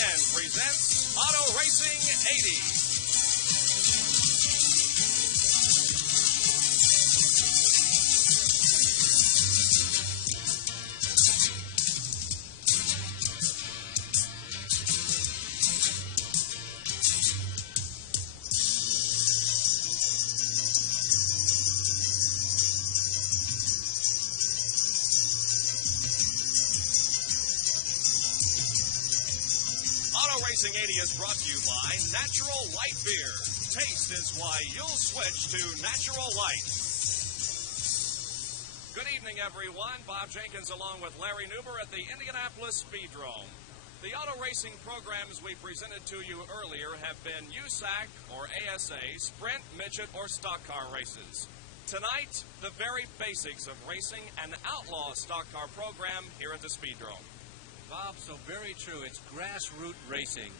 ESPN presents Auto Racing 80. Auto Racing 80 is brought to you by Natural Light Beer. Taste is why you'll switch to Natural Light. Good evening, everyone. Bob Jenkins along with Larry Nuber at the Indianapolis Speedrome. The auto racing programs we presented to you earlier have been USAC or ASA, Sprint, Midget, or Stock Car races. Tonight, the very basics of racing, an Outlaw Stock Car program here at the Speedrome. Bob, so very true. It's grassroots racing.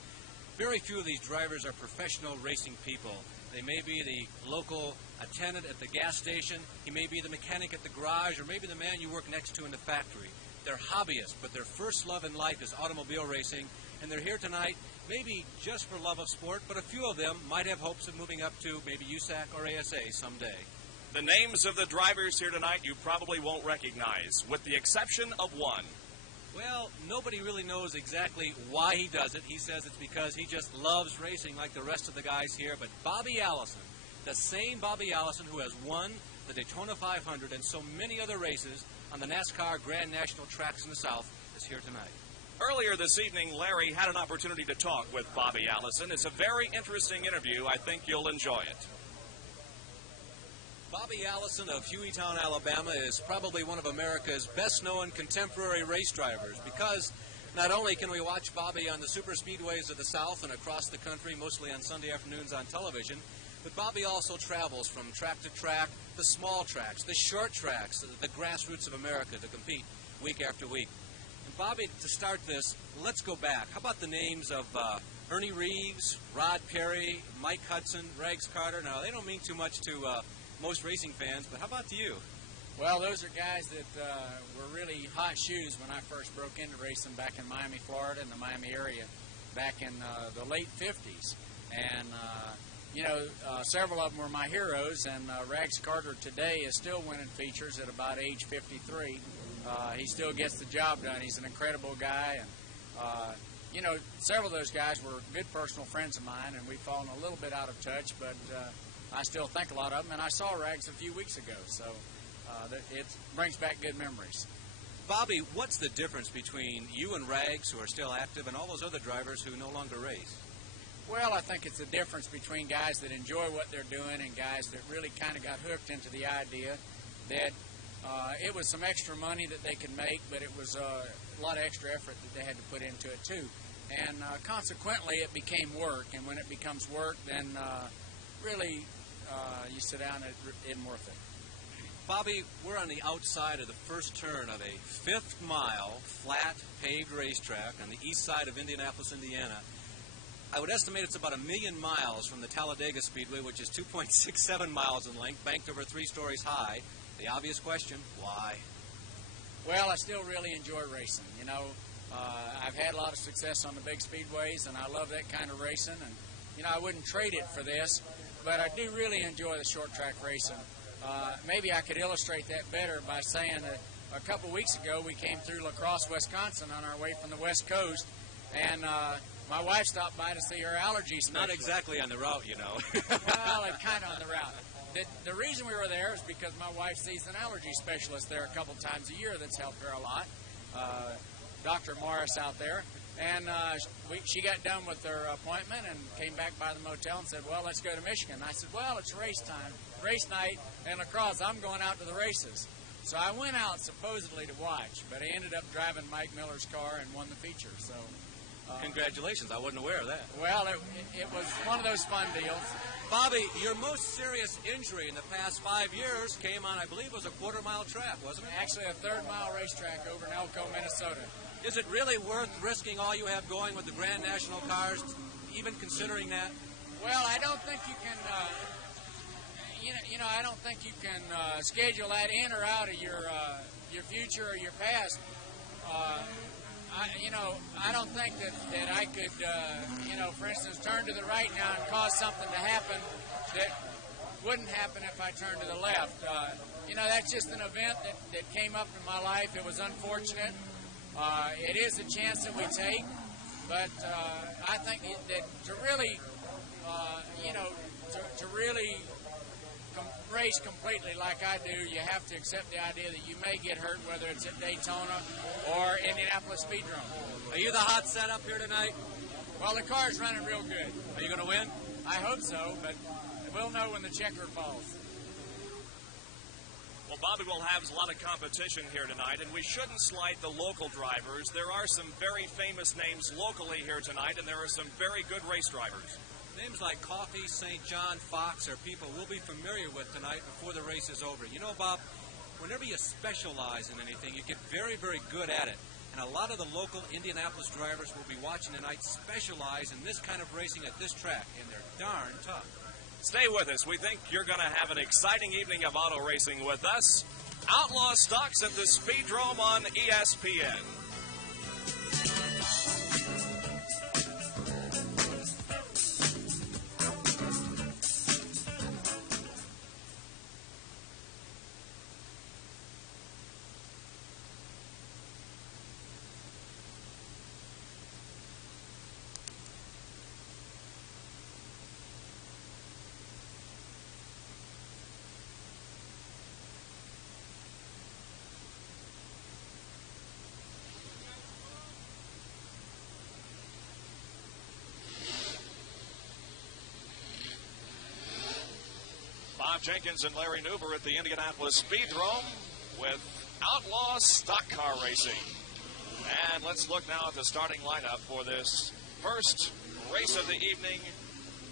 Very few of these drivers are professional racing people. They may be the local attendant at the gas station, he may be the mechanic at the garage, or maybe the man you work next to in the factory. They're hobbyists, but their first love in life is automobile racing, and they're here tonight maybe just for love of sport, but a few of them might have hopes of moving up to maybe USAC or ASA someday. The names of the drivers here tonight you probably won't recognize, with the exception of one. Well, nobody really knows exactly why he does it. He says it's because he just loves racing like the rest of the guys here. But Bobby Allison, the same Bobby Allison who has won the Daytona 500 and so many other races on the NASCAR Grand National tracks in the South, is here tonight. Earlier this evening, Larry had an opportunity to talk with Bobby Allison. It's a very interesting interview. I think you'll enjoy it. Bobby Allison of Hueytown, Alabama is probably one of America's best-known contemporary race drivers because not only can we watch Bobby on the super speedways of the South and across the country, mostly on Sunday afternoons on television, but Bobby also travels from track to track, the small tracks, the short tracks, the grassroots of America to compete week after week. And Bobby, to start this, let's go back. How about the names of Ernie Reeves, Rod Perry, Mike Hudson, Rags Carter? Now, they don't mean too much to most racing fans, but how about to you? Well, those are guys that were really hot shoes when I first broke into racing back in Miami, Florida, in the Miami area, back in the late 50s. And, several of them were my heroes, and Rags Carter today is still winning features at about age 53. He still gets the job done. He's an incredible guy, and, several of those guys were good personal friends of mine, and we've fallen a little bit out of touch, but I still think a lot of them, and I saw Rags a few weeks ago, so it brings back good memories. Bobby, what's the difference between you and Rags, who are still active, and all those other drivers who no longer race? Well, I think it's the difference between guys that enjoy what they're doing and guys that really kind of got hooked into the idea that it was some extra money that they could make, but it was a lot of extra effort that they had to put into it, too. And consequently, it became work, and when it becomes work, then really you sit down and it isn't worth it. Bobby, we're on the outside of the first turn of a 5th-mile flat paved racetrack on the east side of Indianapolis, Indiana. I would estimate it's about 1 million miles from the Talladega Speedway, which is 2.67 miles in length, banked over 3 stories high. The obvious question, why? Well, I still really enjoy racing. I've had a lot of success on the big speedways, and I love that kind of racing. And, I wouldn't trade it for this, but I do really enjoy the short track racing. Maybe I could illustrate that better by saying that a couple weeks ago we came through La Crosse, Wisconsin on our way from the West Coast, and my wife stopped by to see her allergy specialist. Not exactly on the route, Well, it's kind of on the route. The reason we were there is because my wife sees an allergy specialist there a couple times a year that's helped her a lot, Dr. Morris out there. And she got done with her appointment and came back by the motel and said, well, let's go to Michigan. I said, well, it's race time, race night in La Crosse. I'm going out to the races. So I went out supposedly to watch, but I ended up driving Mike Miller's car and won the feature. So congratulations. I wasn't aware of that. Well, it was one of those fun deals. Bobby, your most serious injury in the past 5 years came on, I believe, it was a quarter-mile track, wasn't it? Actually, a 3rd-mile racetrack over in Elko, Minnesota. Is it really worth risking all you have going with the Grand National cars, even considering that? Well, I don't think you can, I don't think you can schedule that in or out of your future or your past. I don't think that I could, for instance, turn to the right now and cause something to happen that wouldn't happen if I turned to the left. That's just an event that came up in my life. It was unfortunate. It is a chance that we take, but I think that to really, to really race completely like I do, you have to accept the idea that you may get hurt, whether it's at Daytona or Indianapolis Speedrome. Are you the hot setup here tonight? Well, the car's running real good. Are you going to win? I hope so, but we'll know when the checker falls. Well, Bobby will have a lot of competition here tonight, and we shouldn't slight the local drivers. There are some very famous names locally here tonight, and there are some very good race drivers. Names like Coffey, St. John, Fox are people we'll be familiar with tonight before the race is over. You know, Bob, whenever you specialize in anything, you get very, very good at it. And a lot of the local Indianapolis drivers will be watching tonight specialize in this kind of racing at this track, and they're darn tough. Stay with us. We think you're going to have an exciting evening of auto racing with us. Outlaw Stocks at the Speedrome on ESPN. Jenkins and Larry Nuber at the Indianapolis Speedrome with Outlaw Stock Car Racing. And let's look now at the starting lineup for this first race of the evening,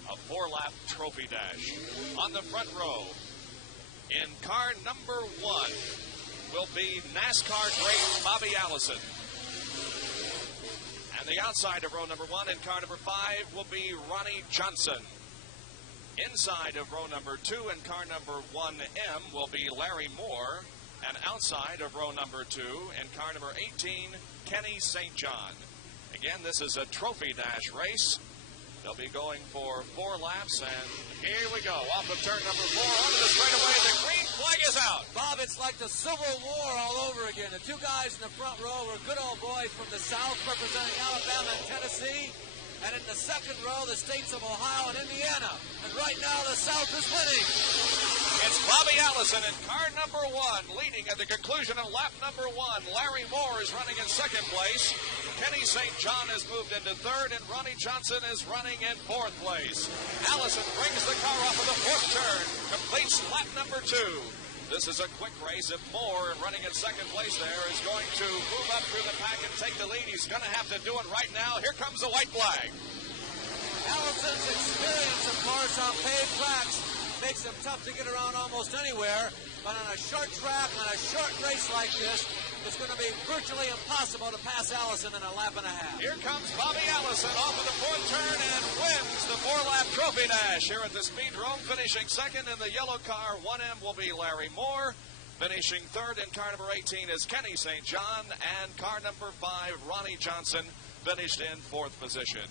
a 4-lap trophy dash. On the front row, in car number 1, will be NASCAR great Bobby Allison. And the outside of row number 1 in car number 5 will be Ronnie Johnson. Inside of row number 2 in car number 1M will be Larry Moore. And outside of row number 2 in car number 18, Kenny St. John. Again, this is a trophy dash race. They'll be going for 4 laps, and here we go. Off of turn number 4, onto the straightaway. The green flag is out. Bob, it's like the Civil War all over again. The 2 guys in the front row were good old boys from the South representing Alabama and Tennessee. And in the second row, the states of Ohio and Indiana. And right now, the South is winning. It's Bobby Allison in car number 1, leading at the conclusion of lap number 1. Larry Moore is running in second place. Kenny St. John has moved into third, and Ronnie Johnson is running in fourth place. Allison brings the car off of the fourth turn, completes lap number 2. This is a quick race. If Moore, running in second place there, is going to move up through the pack and take the lead, he's going to have to do it right now. Here comes the white flag. Allison's experience, of course, on paved tracks makes him tough to get around almost anywhere. But on a short track, on a short race like this, it's going to be virtually impossible to pass Allison in a lap and a half. Here comes Bobby Allison off of the fourth turn and wins the 4-lap trophy dash here at the Speedrome. Finishing second in the yellow car, 1M, will be Larry Moore. Finishing third in car number 18 is Kenny St. John. And car number 5, Ronnie Johnson, finished in fourth position.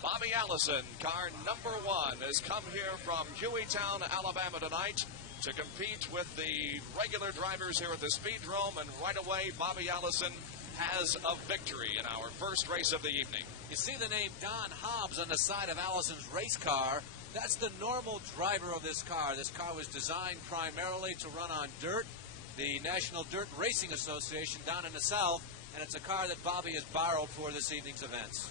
Bobby Allison, car number 1, has come here from Hueytown, Alabama tonight to compete with the regular drivers here at the Speedrome, and right away, Bobby Allison has a victory in our first race of the evening. You see the name Don Hobbs on the side of Allison's race car. That's the normal driver of this car. This car was designed primarily to run on dirt, the National Dirt Racing Association down in the South, and it's a car that Bobby has borrowed for this evening's events.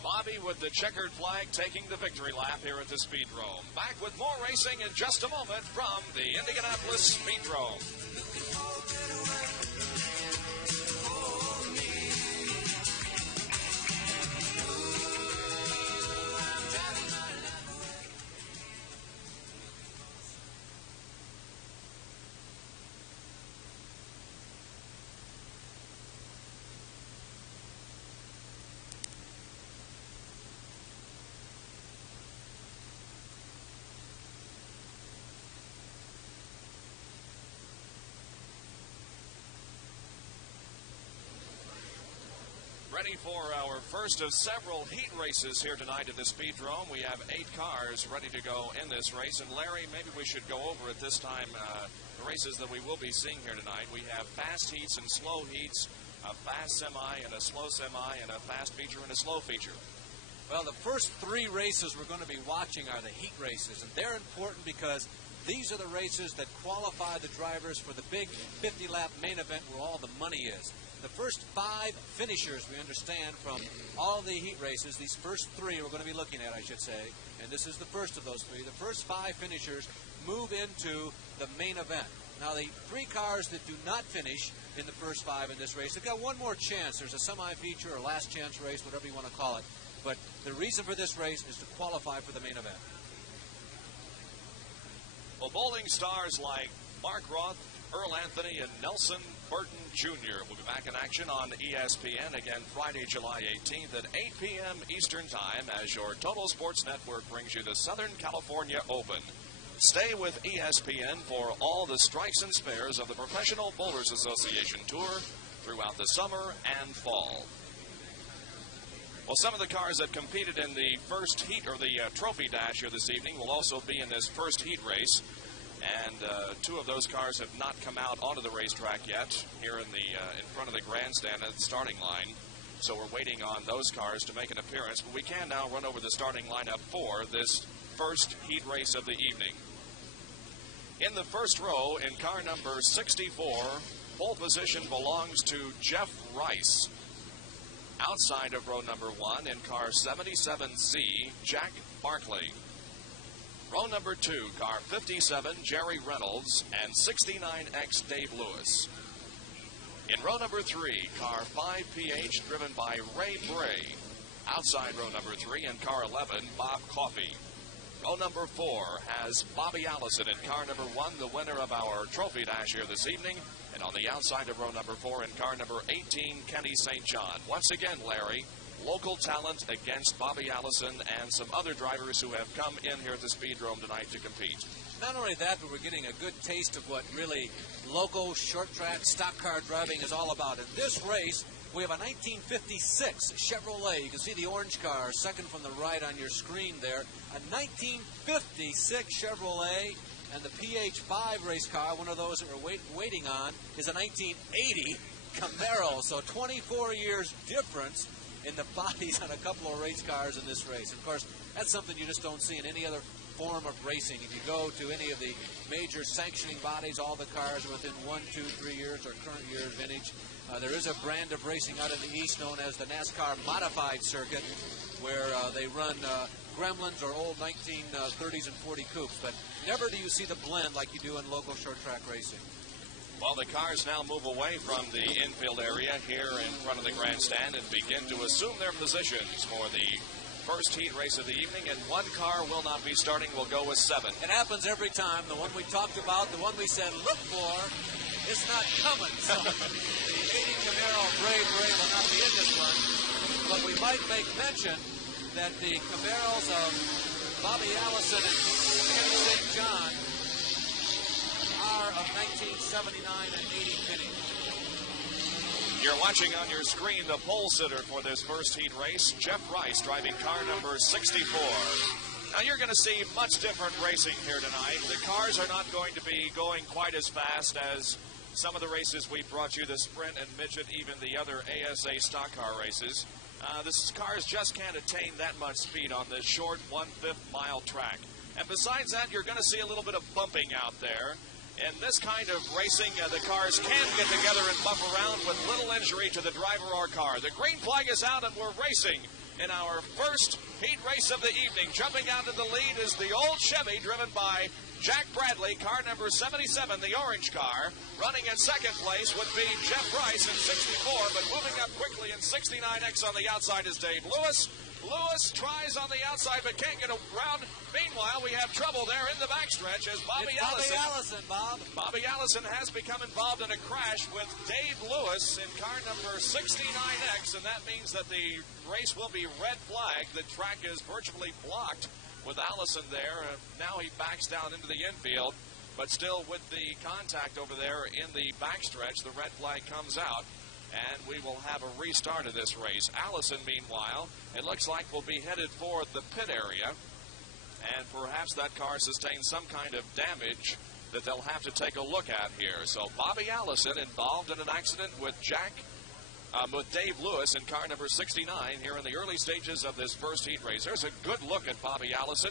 Bobby with the checkered flag taking the victory lap here at the Speedrome. Back with more racing in just a moment from the Indianapolis Speedrome. Ready for our first of several heat races here tonight at the Speedrome. We have 8 cars ready to go in this race. And Larry, maybe we should go over at this time the races that we will be seeing here tonight. We have fast heats and slow heats, a fast semi and a slow semi, and a fast feature and a slow feature. Well, the first 3 races we're going to be watching are the heat races, and they're important because these are the races that qualify the drivers for the big 50-lap main event where all the money is. The first 5 finishers, we understand, from all the heat races, these first 3 we're going to be looking at, I should say, and this is the first of those 3. The first 5 finishers move into the main event. Now, the 3 cars that do not finish in the first 5 in this race, they've got one more chance. There's a semi-feature or last chance race, whatever you want to call it. But the reason for this race is to qualify for the main event. Well, bowling stars like Mark Roth, Earl Anthony, and Nelson Burton Jr. will be back in action on ESPN again Friday, July 18th at 8 p.m. Eastern Time as your Total Sports Network brings you the Southern California Open. Stay with ESPN for all the strikes and spares of the Professional Bowlers Association Tour throughout the summer and fall. Well, some of the cars that competed in the first heat or the trophy dash here this evening will also be in this first heat race. And 2 of those cars have not come out onto the racetrack yet here in front of the grandstand at the starting line. So we're waiting on those cars to make an appearance. But we can now run over the starting lineup for this first heat race of the evening. In the first row, in car number 64, pole position belongs to Jeff Rice. Outside of row number 1, in car 77Z, Jack Barkley. Row number 2, car 57, Jerry Reynolds, and 69X, Dave Lewis. In row number 3, car 5PH, driven by Ray Bray. Outside row number 3, in car 11, Bob Coffey. Row number 4 has Bobby Allison in car number 1, the winner of our trophy dash here this evening. And on the outside of row number 4, in car number 18, Kenny St. John. Once again, Larry, local talent against Bobby Allison and some other drivers who have come in here at the Speedrome tonight to compete. Not only that, but we're getting a good taste of what really local short track stock car driving is all about. In this race, we have a 1956 Chevrolet. You can see the orange car, second from the right on your screen there. A 1956 Chevrolet, and the PH5 race car, one of those that we're waiting on, is a 1980 Camaro. So 24 years difference in the bodies on a couple of race cars in this race. Of course, that's something you just don't see in any other form of racing. If you go to any of the major sanctioning bodies, all the cars are within 1, 2, 3 years or current year vintage. There is a brand of racing out in the East known as the NASCAR Modified Circuit, where they run Gremlins or old 1930s and 40 coupes. But never do you see the blend like you do in local short track racing. Well, the cars now move away from the infield area here in front of the grandstand and begin to assume their positions for the first heat race of the evening, and 1 car will not be starting. We'll go with 7. It happens every time. The one we talked about, the one we said look for, is not coming. So the 80 Camaro Bray will not be in this one. But we might make mention that the Camaros of Bobby Allison and Kenny St. John are of 1979 and 80 finish. You're watching on your screen the pole sitter for this first heat race, Jeff Rice, driving car number 64. Now you're going to see much different racing here tonight. The cars are not going to be going quite as fast as some of the races we brought you, the sprint and midget, even the other ASA stock car races. The cars just can't attain that much speed on this short 1/5 mile track. And besides that, you're going to see a little bit of bumping out there. In this kind of racing, the cars can get together and bump around with little injury to the driver or car. The green flag is out, and we're racing in our first heat race of the evening. Jumping out in the lead is the old Chevy driven by Jack Bradley, car number 77, the orange car. Running in second place would be Jeff Rice in 64, but moving up quickly in 69X on the outside is Dave Lewis. Lewis tries on the outside but can't get around. Meanwhile, we have trouble there in the backstretch as Bobby Allison. Bobby Allison has become involved in a crash with Dave Lewis in car number 69X, and that means that the race will be red flagged. The track is virtually blocked with Allison there. Now he backs down into the infield, but still with the contact over there in the backstretch, the red flag comes out. and we will have a restart of this race. Allison, meanwhile, it looks like will be headed for the pit area, and perhaps that car sustained some kind of damage that they'll have to take a look at here. So Bobby Allison involved in an accident with Dave Lewis in car number 69 here in the early stages of this first heat race. There's a good look at Bobby Allison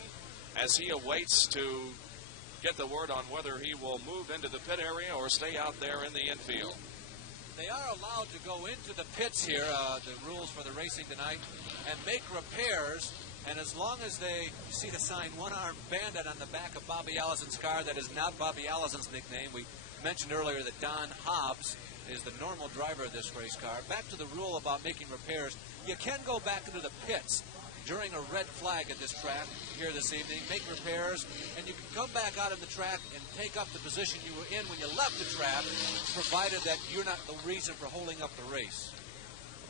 as he awaits to get the word on whether he will move into the pit area or stay out there in the infield. They are allowed to go into the pits here, the rules for the racing tonight, and make repairs. And as long as they see the sign One-Armed Bandit on the back of Bobby Allison's car, that is not Bobby Allison's nickname. We mentioned earlier that Don Hobbs is the normal driver of this race car. Back to the rule about making repairs. You can go back into the pits during a red flag at this track here this evening, make repairs, and you can come back out on the track and take up the position you were in when you left the track, provided that you're not the reason for holding up the race.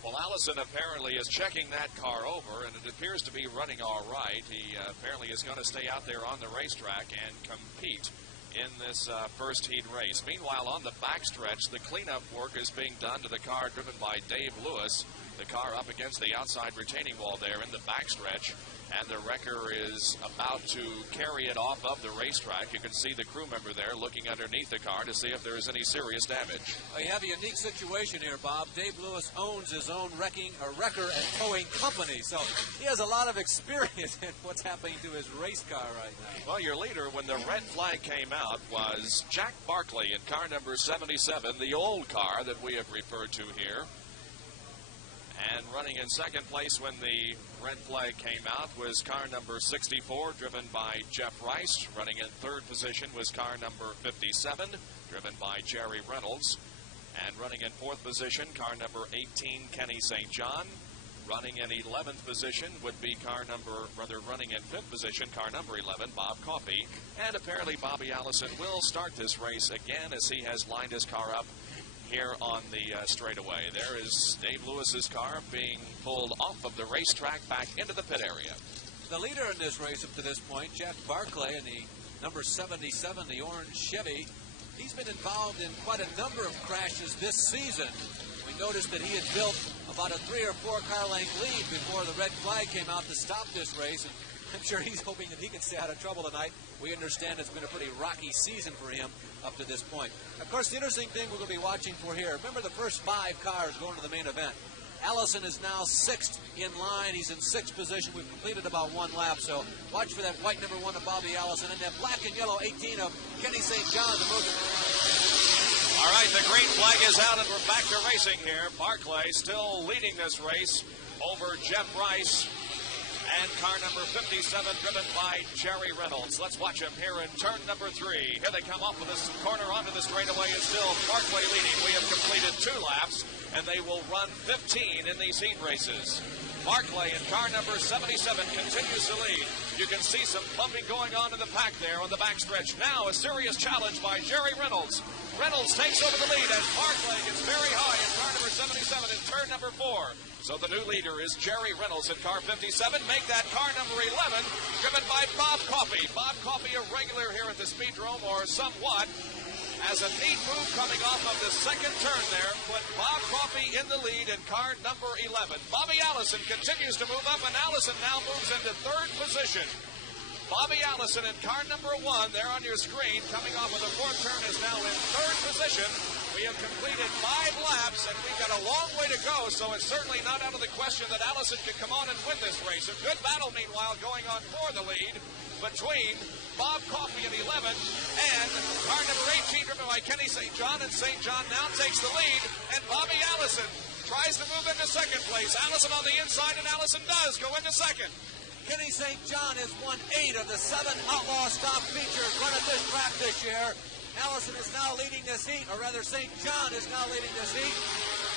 Well, Allison apparently is checking that car over, and it appears to be running all right. He apparently is going to stay out there on the racetrack and compete in this first heat race. Meanwhile, on the backstretch, the cleanup work is being done to the car driven by Dave Lewis. The car up against the outside retaining wall there in the backstretch, and the wrecker is about to carry it off of the racetrack. You can see the crew member there looking underneath the car to see if there is any serious damage. Well, you have a unique situation here, Bob. Dave Lewis owns his own wrecker and towing company, so he has a lot of experience in what's happening to his race car right now. Well, your leader, when the red flag came out, was Jack Barkley in car number 77, the old car that we have referred to here. And running in second place when the red flag came out was car number 64, driven by Jeff Rice. Running in third position was car number 57, driven by Jerry Reynolds. And running in fourth position, car number 18, Kenny St. John. Running in 11th position would be running in fifth position, car number 11, Bob Coffey. And apparently Bobby Allison will start this race again as he has lined his car up here on the straightaway. There is Dave Lewis's car being pulled off of the racetrack back into the pit area. The leader in this race up to this point, Jack Barkley, in the number 77, the orange Chevy, he's been involved in quite a number of crashes this season. We noticed that he had built about a 3 or 4 car length lead before the red flag came out to stop this race, and I'm sure he's hoping that he can stay out of trouble tonight. We understand it's been a pretty rocky season for him up to this point. Of course, the interesting thing we're going to be watching for here, remember the first 5 cars going to the main event. Allison is now 6th in line. He's in 6th position. We've completed about 1 lap, so watch for that white number 1 of Bobby Allison and that black and yellow 18 of Kenny St. John to move it. All right, the green flag is out, and we're back to racing here. Barclay still leading this race over Jeff Rice and car number 57, driven by Jerry Reynolds. Let's watch him here in turn number 3. Here they come off of this corner onto the straightaway, and still Barclay leading. We have completed 2 laps, and they will run 15 in these heat races. Barclay in car number 77 continues to lead. You can see some bumping going on in the pack there on the backstretch. Now a serious challenge by Jerry Reynolds. Reynolds takes over the lead as Barclay gets very high in car number 77 in turn number 4. So the new leader is Jerry Reynolds in car 57. Make that car number 11, driven by Bob Coffey. Bob Coffey, a regular here at the Speedrome, or somewhat. As a neat move coming off of the second turn there, put Bob Coffey in the lead in car number 11. Bobby Allison continues to move up, and Allison now moves into third position. Bobby Allison in car number 1 there on your screen, coming off of the fourth turn, is now in third position. We have completed 5 laps, and we've got a long way to go, so it's certainly not out of the question that Allison can come on and win this race. A good battle, meanwhile, going on for the lead between Bob Coffey in 11 and car number 18, driven by Kenny St. John, and St. John now takes the lead, and Bobby Allison tries to move into second place. Allison on the inside, and Allison does go into second. Kenny St. John has won 8 of the 7 Outlaw Stock features run at this track this year. Allison is now leading this heat, or rather St. John is now leading this heat.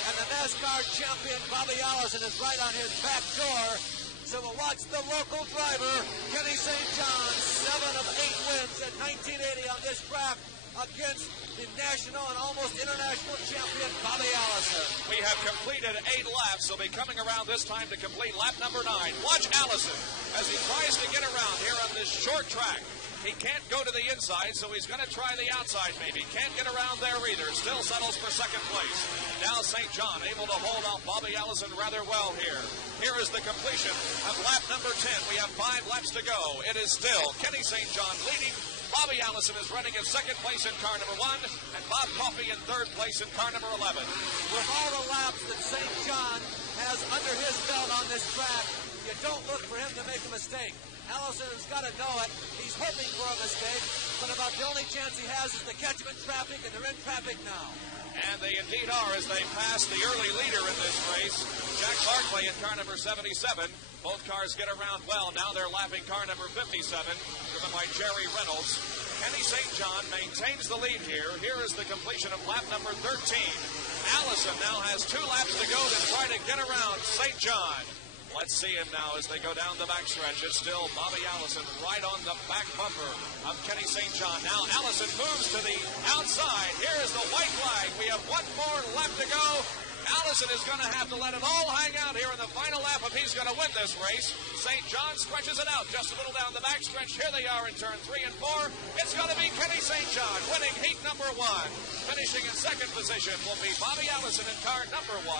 And the NASCAR champion, Bobby Allison, is right on his back door. So we'll watch the local driver, Kenny St. John, 7 of 8 wins in 1980 on this track against the national and almost international champion, Bobby Allison. We have completed 8 laps. He'll be coming around this time to complete lap number 9. Watch Allison as he tries to get around here on this short track. He can't go to the inside, so he's going to try the outside maybe. Can't get around there either. Still settles for second place. Now St. John able to hold off Bobby Allison rather well here. Here is the completion of lap number 10. We have 5 laps to go. It is still Kenny St. John leading. Bobby Allison is running in second place in car number 1, and Bob Coffey in third place in car number 11. With all the laps that St. John has under his belt on this track, you don't look for him to make a mistake. Allison's got to know it. He's hoping for a mistake, but about the only chance he has is to catch him in traffic, and they're in traffic now. And they indeed are as they pass the early leader in this race, Jack Barclay in car number 77. Both cars get around well. Now they're lapping car number 57, driven by Jerry Reynolds. Kenny St. John maintains the lead here. Here is the completion of lap number 13. Allison now has 2 laps to go to try to get around St. John. Let's see him now as they go down the backstretch. It's still Bobby Allison right on the back bumper of Kenny St. John. Now Allison moves to the outside. Here is the white flag. We have 1 more lap to go. Allison is going to have to let it all hang out here in the final lap if he's going to win this race. St. John stretches it out just a little down the backstretch. Here they are in turn 3 and 4. It's going to be Kenny St. John winning heat number 1. Finishing in second position will be Bobby Allison in car number 1.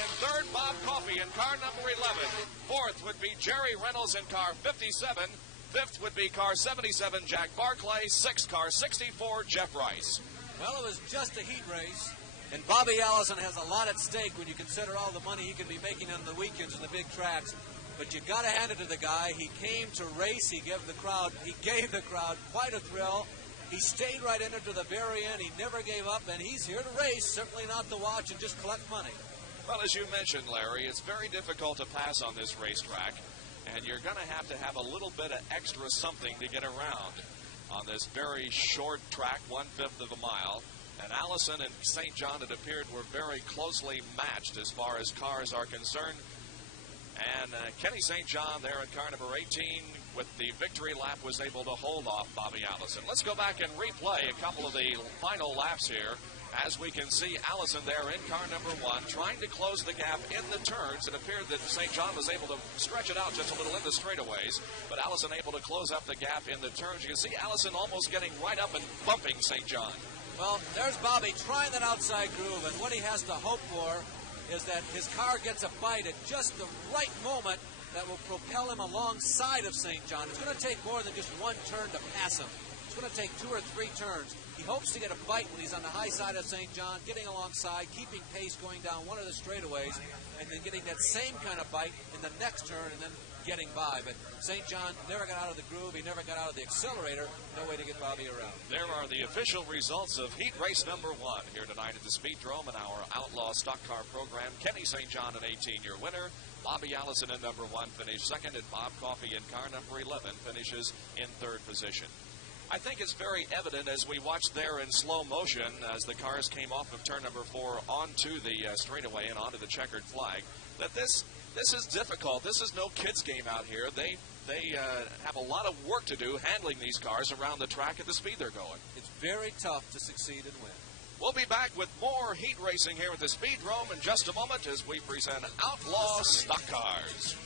In third, Bob Coffey in car number 11. Fourth would be Jerry Reynolds in car 57. Fifth would be car 77, Jack Barclay. Sixth, car 64, Jeff Rice. Well, it was just a heat race. And Bobby Allison has a lot at stake when you consider all the money he could be making on the weekends and the big tracks. But you got to hand it to the guy. He came to race. He gave the crowd quite a thrill. He stayed right in it to the very end. He never gave up, and he's here to race, certainly not to watch and just collect money. Well, as you mentioned, Larry, it's very difficult to pass on this racetrack, and you're going to have a little bit of extra something to get around on this very short track, 1/5 of a mile. And Allison and St. John, it appeared, were very closely matched as far as cars are concerned. And Kenny St. John there in car number 18 with the victory lap was able to hold off Bobby Allison. Let's go back and replay a couple of the final laps here. As we can see, Allison there in car number 1 trying to close the gap in the turns. It appeared that St. John was able to stretch it out just a little in the straightaways, but Allison able to close up the gap in the turns. You can see Allison almost getting right up and bumping St. John. Well, there's Bobby trying that outside groove, and what he has to hope for is that his car gets a bite at just the right moment that will propel him alongside of St. John. It's going to take more than just 1 turn to pass him. It's going to take 2 or 3 turns. He hopes to get a bite when he's on the high side of St. John, getting alongside, keeping pace going down one of the straightaways, and then getting that same kind of bite in the next turn and then getting by. But St. John never got out of the groove. He never got out of the accelerator. No way to get Bobby around. There are the official results of heat race number 1 here tonight at the Speedrome in our Outlaw Stock Car program. Kenny St. John, an 18-year winner. Bobby Allison in number 1 finished second, and Bob Coffey in car number 11 finishes in third position. I think it's very evident as we watched there in slow motion as the cars came off of turn number 4 onto the straightaway and onto the checkered flag that this is difficult. This is no kids game out here. They have a lot of work to do handling these cars around the track at the speed they're going. It's very tough to succeed and win. We'll be back with more heat racing here at the Speedrome in just a moment as we present Outlaw Stock Cars.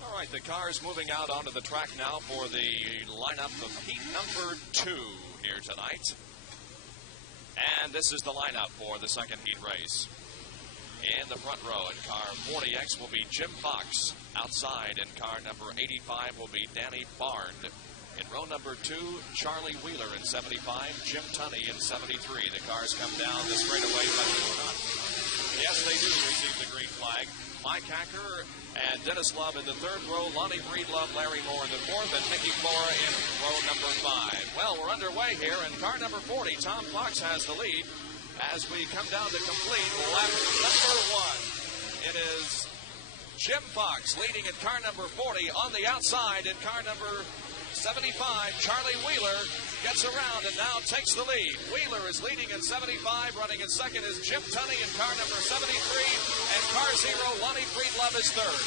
All right, the cars moving out onto the track now for the lineup of heat number 2 here tonight. And this is the lineup for the second heat race. In the front row in car 40X will be Jim Fox. Outside in car number 85 will be Danny Barnd. In row number 2, Charlie Wheeler in 75, Jim Tunney in 73. The cars come down the straightaway, but yes, they do receive the green flag. Mike Hacker and Dennis Love in the third row, Lonnie Breedlove, Larry Moore in the fourth, and Mickey Flora in row number 5. Well, we're underway here in car number 40. Tom Fox has the lead. as we come down to complete lap number 1. It is Jim Fox leading in car number 40. On the outside in car number 75, Charlie Wheeler gets around and now takes the lead. Wheeler is leading in 75. Running in second is Jim Tunney in car number 73. And car 0, Lonnie Breedlove, is third.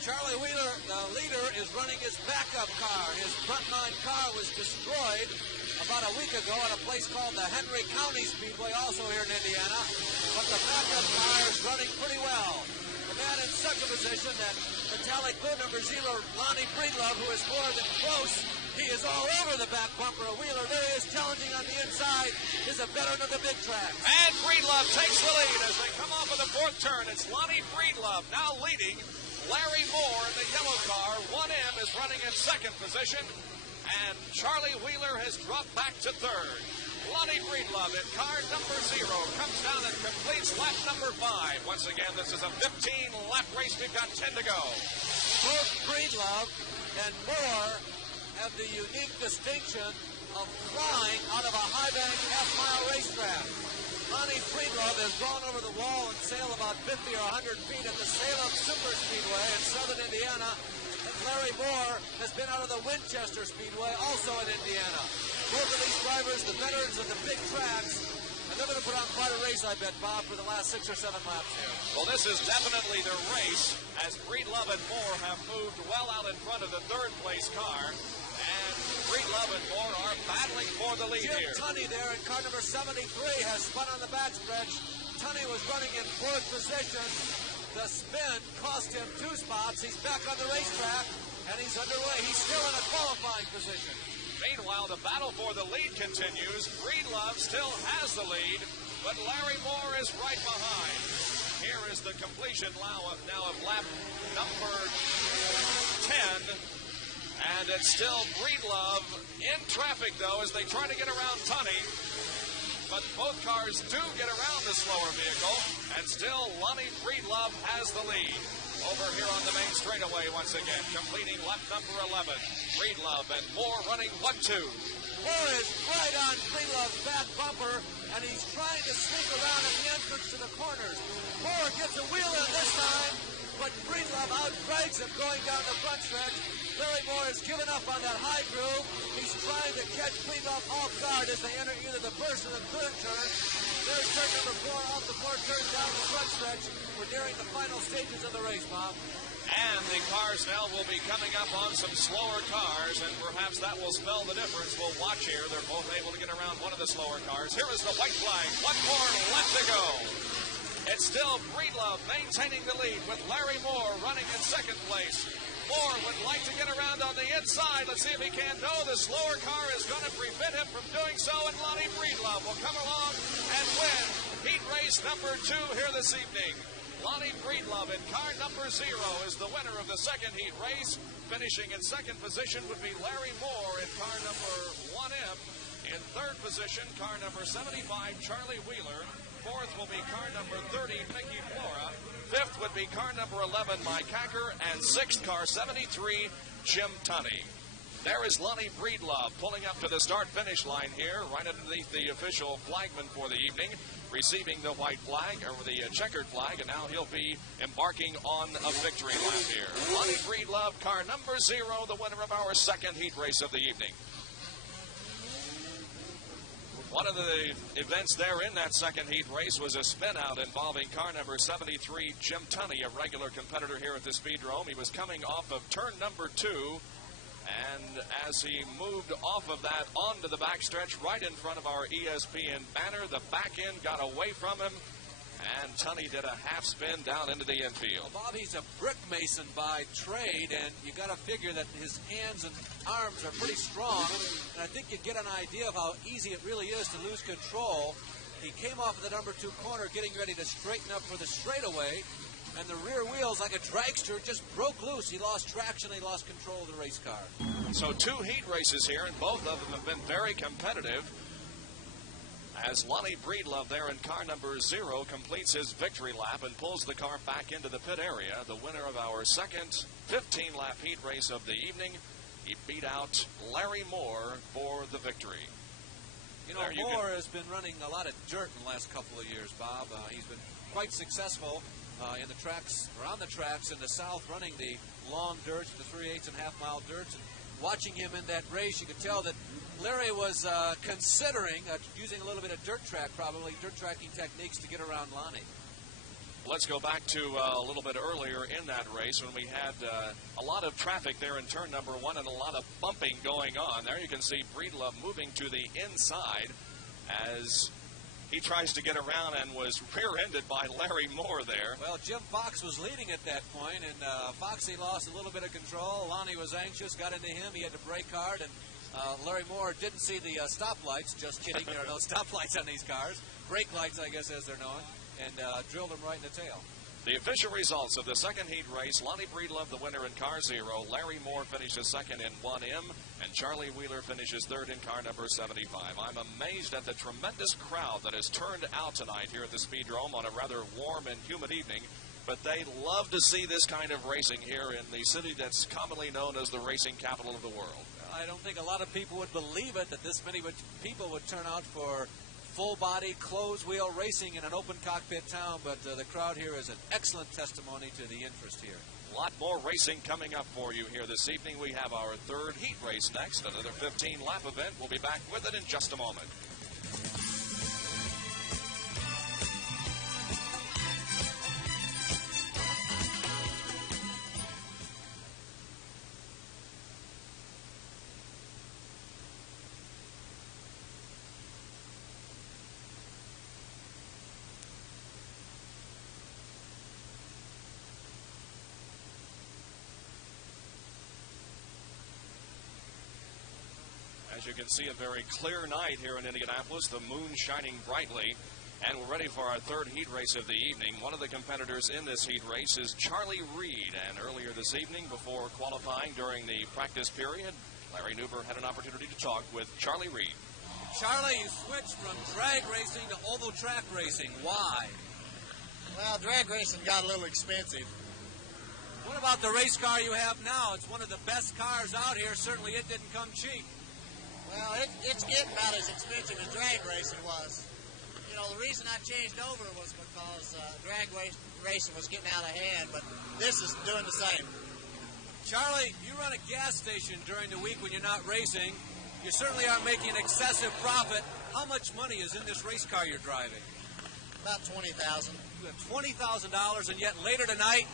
Charlie Wheeler, the leader, is running his backup car. His frontline car was destroyed about a week ago at a place called the Henry County Speedway, also here in Indiana. But the backup car is running pretty well. The man in second position, that metallic blue number 0, Lonnie Breedlove, who is more than close. He is all over the back bumper of Wheeler. There he is challenging on the inside. Is a veteran of the big track. And Breedlove takes the lead as they come off of the fourth turn. It's Lonnie Breedlove now leading. Larry Moore in the yellow car, 1M, is running in second position. And Charlie Wheeler has dropped back to third. Lonnie Breedlove in car number 0 comes down and completes lap number 5. Once again, this is a 15-lap race. We've got 10 to go. Both Breedlove and Moore have the unique distinction of flying out of a high-bank half-mile racetrack. Lonnie Breedlove has gone over the wall and sailed about 50 or 100 feet at the Salem Super Speedway in southern Indiana. And Larry Moore has been out of the Winchester Speedway, also in Indiana. Both of these drivers, the veterans of the big tracks, and they're going to put on quite a race, I bet, Bob, for the last 6 or 7 laps here. Well, this is definitely their race, as Breedlove and Moore have moved well out in front of the third-place car. And Breedlove and Moore are battling for the lead here. Jim Tunney there in car number 73 has spun on the backstretch. Tunney was running in 4th position. The spin cost him 2 spots. He's back on the racetrack, and he's underway. He's still in a qualifying position. Meanwhile, the battle for the lead continues. Breedlove still has the lead, but Larry Moore is right behind. Here is the completion now of lap number 10. And it's still Breedlove in traffic, though, as they try to get around Tunney. But both cars do get around the slower vehicle, and still Lonnie Breedlove has the lead. Over here on the main straightaway once again, completing lap number 11. Breedlove and Moore running 1-2. Moore is right on Breedlove's back bumper, and he's trying to sneak around at the entrance to the corners. Moore gets a wheel in this time, but Breedlove outdrags him going down the front stretch. Larry Moore has given up on that high groove. He's trying to catch Breedlove off guard as they enter either the first or the third turn. There's turn number 4 off the 4th turn down the front stretch. We're nearing the final stages of the race, Bob. And the cars now will be coming up on some slower cars, and perhaps that will spell the difference. We'll watch here. They're both able to get around one of the slower cars. Here is the white flag. 1 more lap to go. It's still Breedlove maintaining the lead with Larry Moore running in second place. Moore would like to get around on the inside. Let's see if he can. No, the slower car is going to prevent him from doing so, and Lonnie Breedlove will come along and win heat race number 2 here this evening. Lonnie Breedlove in car number 0 is the winner of the second heat race. Finishing in second position would be Larry Moore in car number 1M. In third position, car number 75, Charlie Wheeler. Fourth will be car number 30, Mickey Flora. Fifth would be car number 11, Mike Hacker. And sixth, car 73, Jim Tunney. There is Lonnie Breedlove pulling up to the start-finish line here, right underneath the official flagman for the evening, receiving the white flag, or the checkered flag, and now he'll be embarking on a victory lap here. Lonnie Breedlove, car number 0, the winner of our second heat race of the evening. One of the events there in that second heat race was a spin-out involving car number 73, Jim Tunney, a regular competitor here at the Speedrome. He was coming off of turn number 2, and as he moved off of that onto the backstretch right in front of our ESPN banner, the back end got away from him, and Tunney did a half spin down into the infield. Well, Bob, he's a brick mason by trade, and you got to figure that his hands and arms are pretty strong, and I think you get an idea of how easy it really is to lose control. He came off of the number 2 corner getting ready to straighten up for the straightaway, and the rear wheels, like a dragster, just broke loose. He lost traction. He lost control of the race car. So 2 heat races here, and both of them have been very competitive. As Lonnie Breedlove there in car number 0 completes his victory lap and pulls the car back into the pit area, the winner of our second 15-lap heat race of the evening. He beat out Larry Moore for the victory. You know, Moore has been running a lot of dirt in the last couple of years, Bob. He's been quite successful in the tracks, around the tracks in the south, running the long dirts, the 3/8 and half-mile dirts. And watching him in that race, you could tell that Larry was considering using a little bit of dirt tracking techniques to get around Lonnie. Let's go back to a little bit earlier in that race when we had a lot of traffic there in turn number 1 and a lot of bumping going on. There you can see Breedlove moving to the inside as he tries to get around and was rear-ended by Larry Moore there. Well, Jim Fox was leading at that point, and Foxy lost a little bit of control. Lonnie was anxious, got into him. He had to brake hard, and Larry Moore didn't see the stoplights. Just kidding, there are no stoplights on these cars. Brake lights, I guess, as they're known. And drilled him right in the tail. The official results of the second heat race: Lonnie Breedlove, the winner in car 0. Larry Moore finishes second in 1M, and Charlie Wheeler finishes third in car number 75. I'm amazed at the tremendous crowd that has turned out tonight here at the Speedrome on a rather warm and humid evening. But they love to see this kind of racing here in the city that's commonly known as the racing capital of the world. I don't think a lot of people would believe it, that this many people would turn out for full-body, closed-wheel racing in an open cockpit town, but the crowd here is an excellent testimony to the interest here. A lot more racing coming up for you here this evening. We have our third heat race next, another 15-lap event. We'll be back with it in just a moment. As you can see, a very clear night here in Indianapolis, the moon shining brightly, and we're ready for our third heat race of the evening. One of the competitors in this heat race is Charlie Reed, and earlier this evening, before qualifying during the practice period, Larry Nuber had an opportunity to talk with Charlie Reed. Charlie, you switched from drag racing to oval track racing. Why? Well, drag racing got a little expensive. What about the race car you have now? It's one of the best cars out here. Certainly it didn't come cheap. Well, it's getting about as expensive as drag racing was. You know, the reason I changed over was because drag racing was getting out of hand, but this is doing the same. Charlie, you run a gas station during the week when you're not racing. You certainly aren't making an excessive profit. How much money is in this race car you're driving? About $20,000. You have $20,000, and yet later tonight,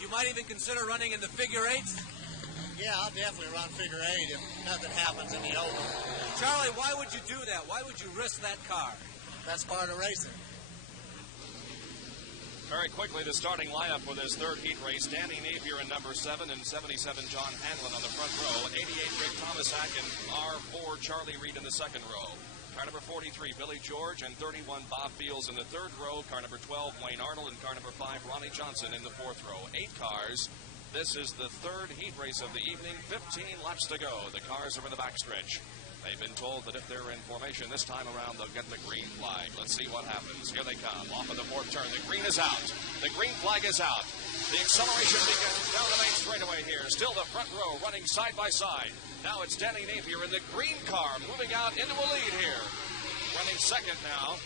you might even consider running in the figure eights? Yeah, I'll definitely run figure 8 if nothing happens in the oval. Charlie, why would you do that? Why would you risk that car? That's part of racing. Very quickly, the starting lineup for this third heat race: Danny Napier in number 7 and 77 John Hanlon on the front row, 88 Rick Thomasak and R4 Charlie Reed in the second row. Car number 43 Billy George and 31 Bob Fields in the third row. Car number 12 Wayne Arnold and car number 5 Ronnie Johnson in the fourth row. 8 cars. This is the third heat race of the evening. 15 laps to go. The cars are in the backstretch. They've been told that if they're in formation this time around, they'll get the green flag. Let's see what happens. Here they come. Off of the fourth turn. The green is out. The green flag is out. The acceleration begins down the main straightaway here. Still the front row running side by side. Now it's Danny Napier in the green car moving out into a lead here. Running second now.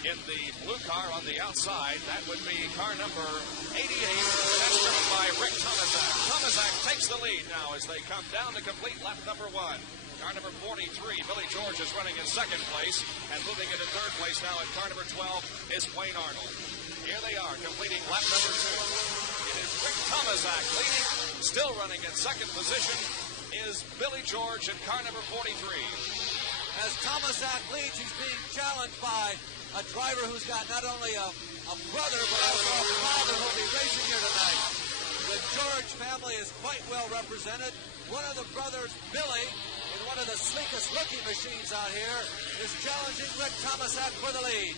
In the blue car on the outside, that would be car number 88. That's driven by Rick Thomasak. Thomasak takes the lead now as they come down to complete lap number 1. Car number 43, Billy George, is running in second place, and moving into third place now at car number 12 is Wayne Arnold. Here they are, completing lap number 2. It is Rick Thomasak leading. Still running in second position is Billy George in car number 43. As Thomasak leads, he's being challenged by a driver who's got not only a brother, but also a father who'll be racing here tonight. The George family is quite well represented. One of the brothers, Billy, in one of the sleekest looking machines out here, is challenging Rick Thomasak for the lead.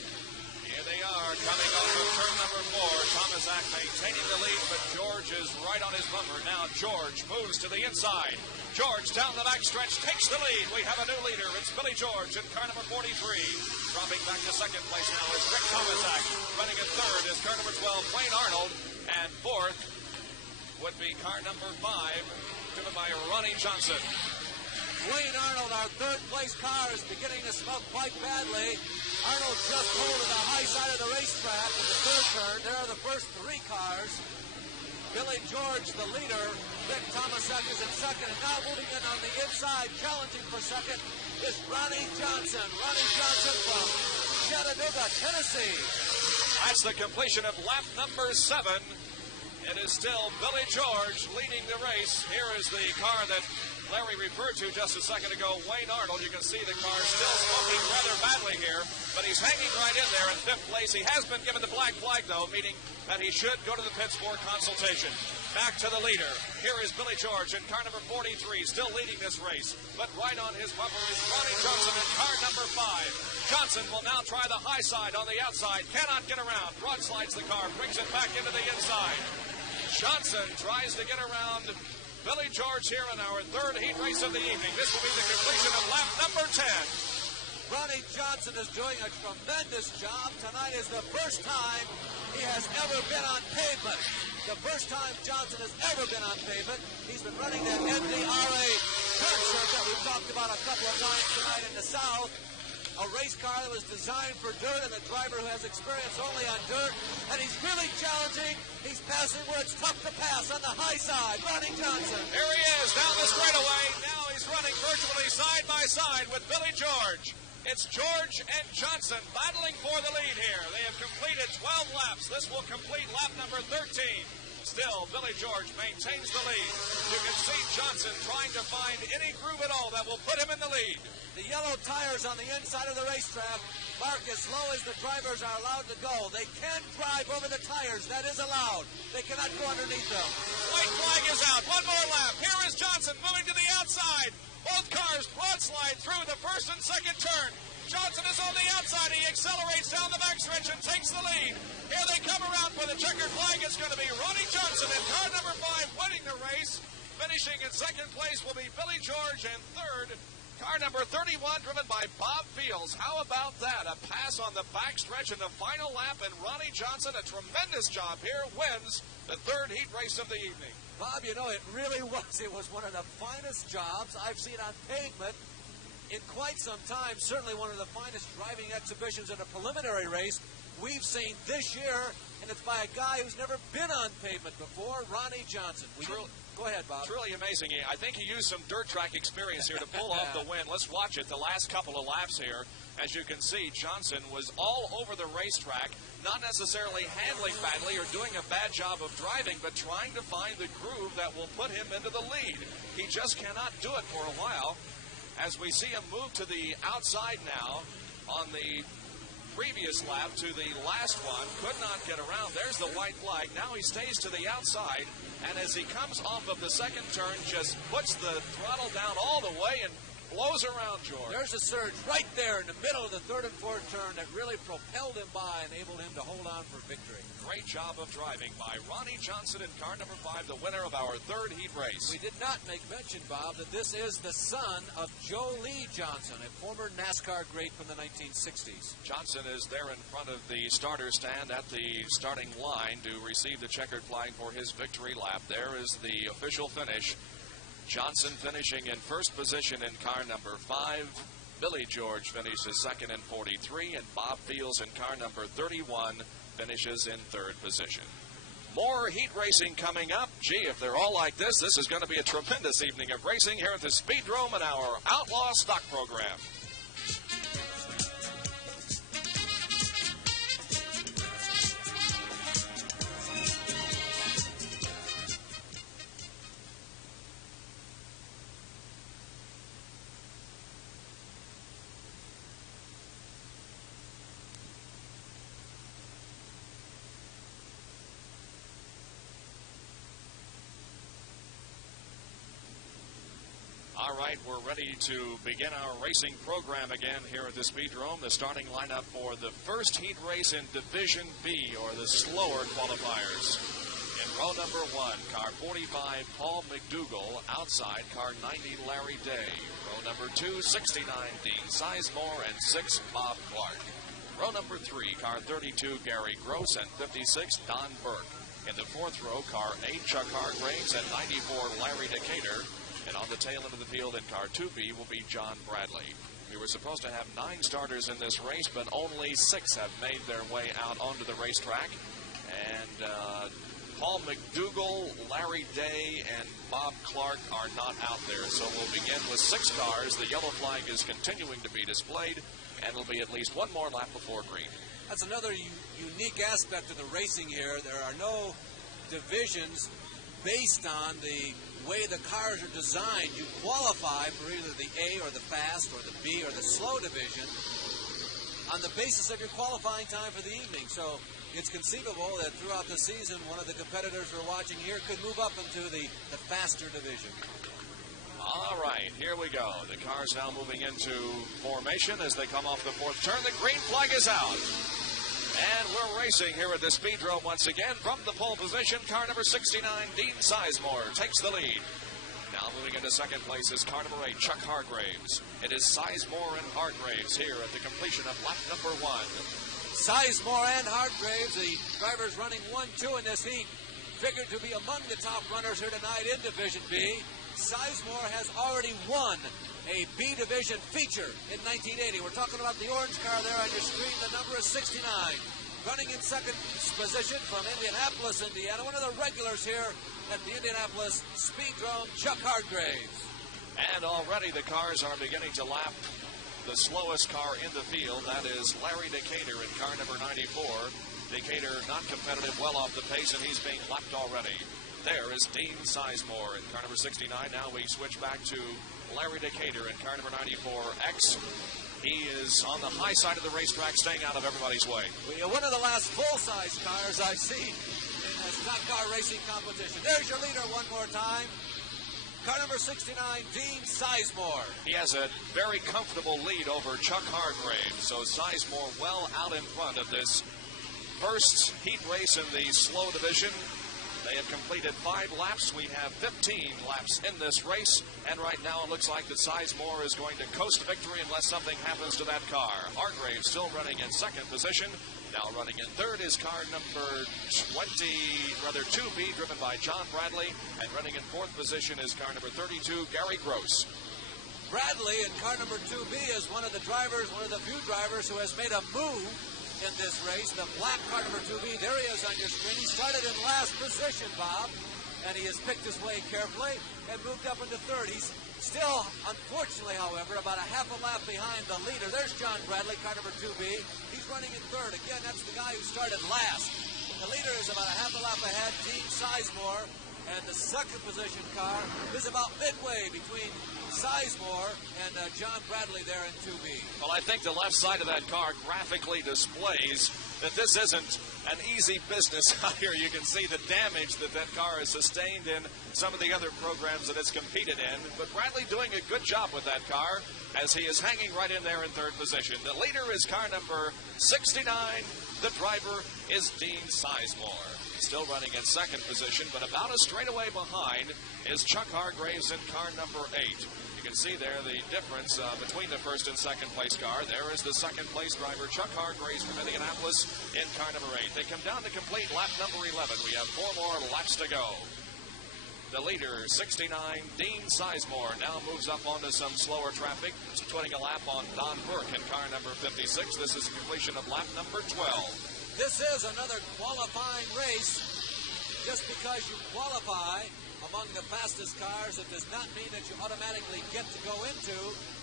Here they are, coming over turn number 4. Thomasak maintaining the lead, but George is right on his bumper. Now George moves to the inside. George down the backstretch takes the lead. We have a new leader. It's Billy George in car number 43. Dropping back to second place now is Rick Thomasak. Running in third is car number 12, Wayne Arnold. And fourth would be car number 5, driven by Ronnie Johnson. Wayne Arnold, our third-place car, is beginning to smoke quite badly. Arnold just pulled to the high side of the racetrack in the third turn. There are the first three cars. Billy George, the leader. Vic Tomasek is in second. And now moving in on the inside, challenging for second, is Ronnie Johnson. Ronnie Johnson from Chattanooga, Tennessee. That's the completion of lap number 7. It is still Billy George leading the race. Here is the car that Larry referred to just a second ago, Wayne Arnold. You can see the car still smoking rather badly here, but he's hanging right in there in 5th place. He has been given the black flag, though, meaning that he should go to the pits for consultation. Back to the leader. Here is Billy George in car number 43, still leading this race, but right on his bumper is Ronnie Johnson in car number 5. Johnson will now try the high side on the outside, cannot get around, broadslides the car, brings it back into the inside. Johnson tries to get around Billy George here in our third heat race of the evening. This will be the completion of lap number 10. Ronnie Johnson is doing a tremendous job. Tonight is the first time he has ever been on pavement. The first time Johnson has ever been on pavement. He's been running that NDRA dirt circuit we've talked about a couple of times tonight in the South. A race car that was designed for dirt and a driver who has experience only on dirt. And he's really challenging. He's passing where it's tough to pass on the high side. Ronnie Johnson. There he is down the straightaway. Now he's running virtually side by side with Billy George. It's George and Johnson battling for the lead here. They have completed 12 laps. This will complete lap number 13. Still, Billy George maintains the lead. You can see Johnson trying to find any groove at all that will put him in the lead. The yellow tires on the inside of the racetrack mark as low as the drivers are allowed to go. They can drive over the tires. That is allowed. They cannot go underneath them. White flag is out. One more lap. Here is Johnson moving to the outside. Both cars broadslide through the first and second turn. Johnson is on the outside. He accelerates down the backstretch and takes the lead. Here they come around for the checkered flag. It's going to be Ronnie Johnson in car number 5 winning the race. Finishing in second place will be Billy George, and third, car number 31, driven by Bob Fields. How about that? A pass on the backstretch in the final lap, and Ronnie Johnson, a tremendous job here, wins the third heat race of the evening. Bob, you know, it really was. It was one of the finest jobs I've seen on pavement in quite some time. Certainly one of the finest driving exhibitions in a preliminary race we've seen this year, and it's by a guy who's never been on pavement before, Ronnie Johnson. Go ahead, Bob. Truly amazing. I think he used some dirt track experience here to pull off the win. Let's watch it the last couple of laps here. As you can see, Johnson was all over the racetrack, not necessarily handling badly or doing a bad job of driving, but trying to find the groove that will put him into the lead. He just cannot do it for a while. As we see him move to the outside now on the previous lap to the last one, could not get around. There's the white flag. Now he stays to the outside, and as he comes off of the second turn, just puts the throttle down all the way and blows around George. There's a surge right there in the middle of the third and fourth turn that really propelled him by and enabled him to hold on for victory. Great job of driving by Ronnie Johnson in car number 5, the winner of our third heat race. We did not make mention, Bob, that this is the son of Joe Lee Johnson, a former NASCAR great from the 1960s. Johnson is there in front of the starter stand at the starting line to receive the checkered flag for his victory lap. There is the official finish. Johnson finishing in first position in car number 5. Billy George finishes second in 43, and Bob Fields in car number 31 finishes in third position. More heat racing coming up. Gee, if they're all like this is going to be a tremendous evening of racing here at the Speedrome in our Outlaw Stock program. All right, we're ready to begin our racing program again here at the Speedrome. The starting lineup for the first heat race in Division B, or the slower qualifiers. In row number 1, car 45, Paul McDougall. Outside, car 90, Larry Day. Row number 2, 69, Dean Sizemore, and 6, Bob Clark. Row number 3, car 32, Gary Gross, and 56, Don Burke. In the fourth row, car 8, Chuck Hargraves, and 94, Larry Decatur. And on the tail end of the field in car 2B will be John Bradley. We were supposed to have 9 starters in this race, but only 6 have made their way out onto the racetrack. And Paul McDougall, Larry Day, and Bob Clark are not out there. So we'll begin with 6 cars. The yellow flag is continuing to be displayed, and will be at least one more lap before green. That's another unique aspect of the racing here. There are no divisions based on the way the cars are designed. You qualify for either the A or the fast or the B or the slow division on the basis of your qualifying time for the evening. So it's conceivable that throughout the season, one of the competitors we're watching here could move up into the faster division. All right, here we go. The car's now moving into formation as they come off the 4th turn. The green flag is out. And we're racing here at the Speedrome once again. From the pole position, car number 69, Dean Sizemore, takes the lead. Now moving into 2nd place is car number 8, Chuck Hargraves. It is Sizemore and Hargraves here at the completion of lap number 1. Sizemore and Hargraves, the drivers running 1-2 in this heat, figured to be among the top runners here tonight in Division B. Sizemore has already won a B Division feature in 1980. We're talking about the orange car there on your screen. The number is 69. Running in 2nd position from Indianapolis, Indiana. One of the regulars here at the Indianapolis Speedrome, Chuck Hargraves. And already the cars are beginning to lap the slowest car in the field. That is Larry Decatur in car number 94. Decatur not competitive, well off the pace, and he's being lapped already. There is Dean Sizemore in car number 69. Now we switch back to Larry Decatur in car number 94X. He is on the high side of the racetrack, staying out of everybody's way. One of the last full-size cars I've seen in a stock car racing competition. There's your leader one more time. Car number 69, Dean Sizemore. He has a very comfortable lead over Chuck Hargraves. So Sizemore well out in front of this first heat race in the slow division. They have completed 5 laps. We have 15 laps in this race. And right now it looks like that Sizemore is going to coast to victory unless something happens to that car. Hargraves still running in 2nd position. Now running in 3rd is car number 2B, driven by John Bradley. And running in 4th position is car number 32, Gary Gross. Bradley in car number 2B is one of the few drivers who has made a move in this race. The black car number 2B, there he is on your screen. He started in last position, Bob, and he has picked his way carefully and moved up into 3rd. He's still, unfortunately, however, about a half a lap behind the leader. There's John Bradley, car number 2B. He's running in 3rd. Again, that's the guy who started last. The leader is about a half a lap ahead, Dean Sizemore, and the 2nd position car is about midway between Sizemore and John Bradley there in 2B. Well, I think the left side of that car graphically displays that this isn't an easy business out here. You can see the damage that car has sustained in some of the other programs that it's competed in. But Bradley doing a good job with that car as he is hanging right in there in 3rd position. The leader is car number 69. The driver is Dean Sizemore. Still running in 2nd position, but about a straightaway behind is Chuck Hargraves in car number 8. You can see there the difference between the 1st and 2nd place car. There is the 2nd place driver, Chuck Hargraves from Indianapolis in car number 8. They come down to complete lap number 11. We have 4 more laps to go. The leader, 69, Dean Sizemore, now moves up onto some slower traffic, putting a lap on Don Burke in car number 56. This is the completion of lap number 12. This is another qualifying race. Just because you qualify among the fastest cars, it does not mean that you automatically get to go into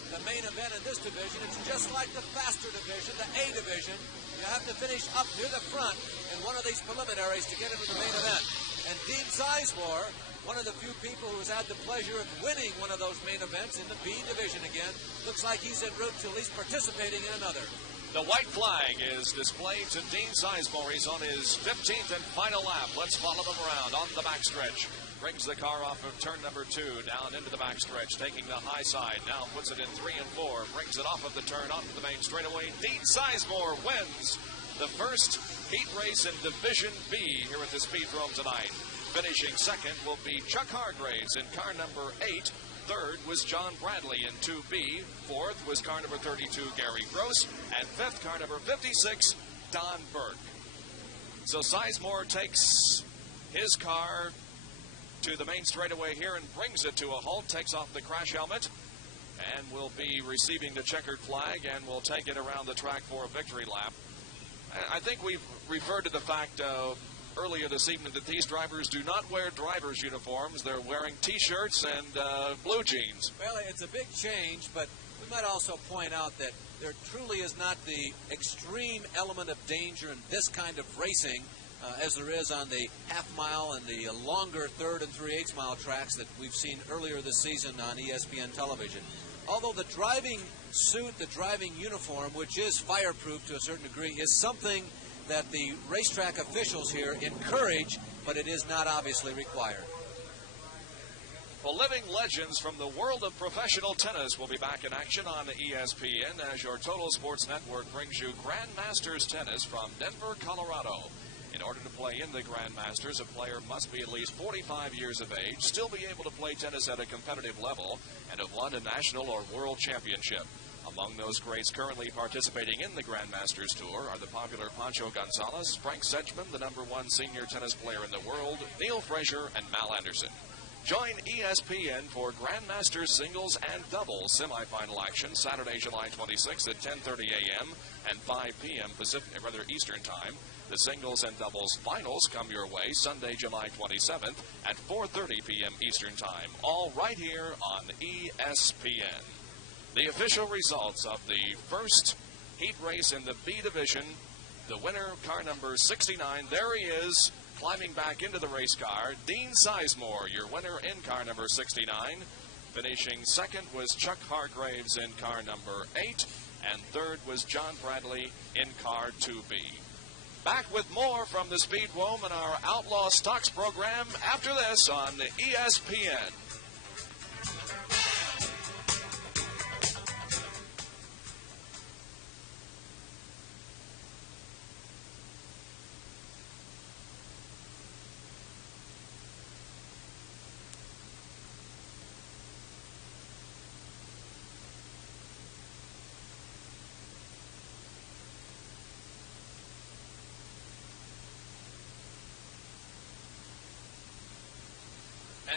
the main event in this division. It's just like the faster division, the A division. You have to finish up near the front in one of these preliminaries to get into the main event. And Dean Sizemore, one of the few people who's had the pleasure of winning one of those main events in the B division again, looks like he's en route to at least participating in another. The white flag is displayed to Dean Sizemore. He's on his 15th and final lap. Let's follow him around on the backstretch. Brings the car off of turn number 2 down into the backstretch, taking the high side. Now puts it in 3 and 4. Brings it off of the turn onto the main straightaway. Dean Sizemore wins the first heat race in Division B here at the Speedrome tonight. Finishing 2nd will be Chuck Hargraves in car number 8. 3rd was John Bradley in 2B. 4th was car number 32, Gary Gross. And 5th, car number 56, Don Burke. So Sizemore takes his car to the main straightaway here and brings it to a halt, takes off the crash helmet, and will be receiving the checkered flag, and will take it around the track for a victory lap. I think we've referred to the fact earlier this evening that these drivers do not wear driver's uniforms. They're wearing T-shirts and blue jeans. Well, it's a big change, but we might also point out that there truly is not the extreme element of danger in this kind of racing as there is on the half-mile and the longer third and 3/8 mile tracks that we've seen earlier this season on ESPN television. Although the driving suit, the driving uniform, which is fireproof to a certain degree, is something that the racetrack officials here encourage, but it is not obviously required. Well, living legends from the world of professional tennis will be back in action on ESPN as your Total Sports Network brings you Grandmasters Tennis from Denver, Colorado. In order to play in the Grandmasters, a player must be at least 45 years of age, still be able to play tennis at a competitive level, and have won a national or world championship. Among those greats currently participating in the Grandmasters Tour are the popular Pancho Gonzalez, Frank Sedgman, the #1 senior tennis player in the world, Neil Frazier, and Mal Anderson. Join ESPN for Grandmasters singles and doubles semifinal action Saturday, July 26th at 10:30 a.m. and 5 p.m. Eastern Time. The singles and doubles finals come your way Sunday, July 27th at 4:30 p.m. Eastern Time, all right here on ESPN. The official results of the first heat race in the B division. The winner, car number 69, there he is, climbing back into the race car. Dean Sizemore, your winner in car number 69. Finishing second was Chuck Hargraves in car number 8. And third was John Bradley in car 2B. Back with more from the Speedrome and our Outlaw Stocks program after this on the ESPN.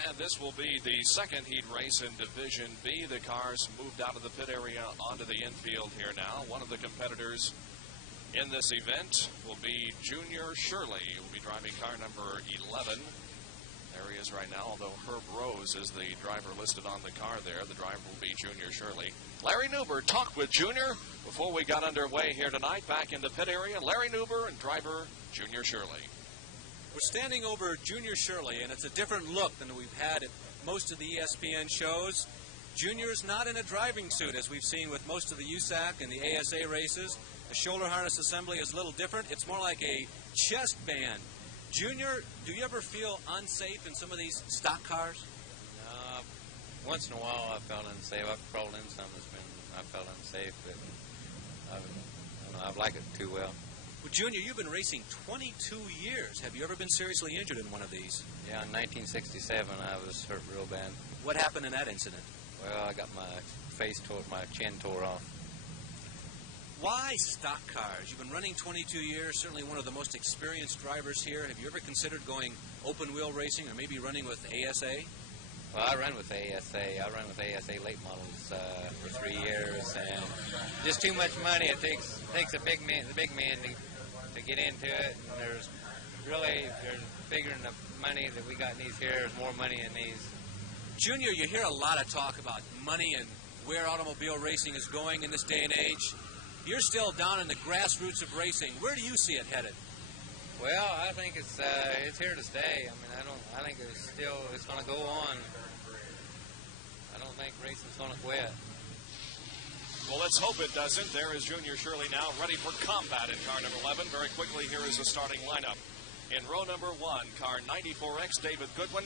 And this will be the second heat race in Division B. The cars moved out of the pit area onto the infield here now. One of the competitors in this event will be Junior Shirley, who will be driving car number 11. There he is right now, although Herb Rose is the driver listed on the car there. The driver will be Junior Shirley. Larry Nuber talked with Junior before we got underway here tonight. Back in the pit area, Larry Nuber and driver Junior Shirley. We're standing over Junior Shirley, and it's a different look than we've had at most of the ESPN shows. Junior's not in a driving suit, as we've seen with most of the USAC and the ASA races. The shoulder harness assembly is a little different. It's more like a chest band. Junior, do you ever feel unsafe in some of these stock cars? Once in a while I felt unsafe. I've crawled in some I felt unsafe, but I like it too well. Well, Junior, you've been racing 22 years. Have you ever been seriously injured in one of these? Yeah, in 1967 I was hurt real bad. What happened in that incident? Well, I got my chin tore off. Why stock cars? You've been running 22 years, certainly one of the most experienced drivers here. Have you ever considered going open-wheel racing or maybe running with ASA? Well, I run with ASA. I run with ASA late models for 3 years, and just too much money. It takes a big man to get into it. And there's bigger than the money that we got in these here. There's more money in these. Junior, you hear a lot of talk about money and where automobile racing is going in this day and age. You're still down in the grassroots of racing. Where do you see it headed? Well, I think it's here to stay. I think it's going to go on. I don't think racing's going to quit. Well, let's hope it doesn't. There is Junior Shirley now, ready for combat in car number 11. Very quickly, here is the starting lineup. In row number 1, car 94X, David Goodwin.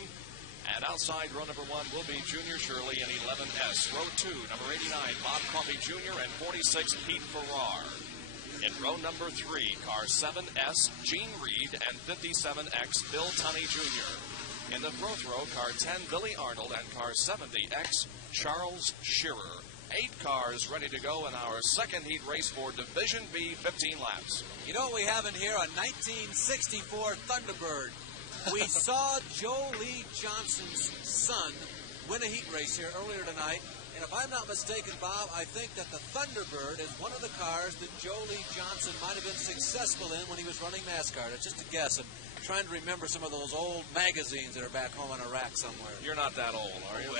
And outside row number 1 will be Junior Shirley in 11S. Row 2, number 89, Bob Coffey Jr. and 46, Pete Farrar. In row number 3, car 7S, Gene Reed and 57X, Bill Tunney Jr. In the fourth row, car 10, Billy Arnold and car 70X, Charles Shearer. 8 cars ready to go in our second heat race for Division B, 15 laps. You know what we have in here? A 1964 Thunderbird. We saw Joe Lee Johnson's son win a heat race here earlier tonight. And if I'm not mistaken, Bob, I think that the Thunderbird is one of the cars that Joe Lee Johnson might have been successful in when he was running NASCAR. It's just a guess. I'm trying to remember some of those old magazines that are back home in a rack somewhere. You're not that old, are you?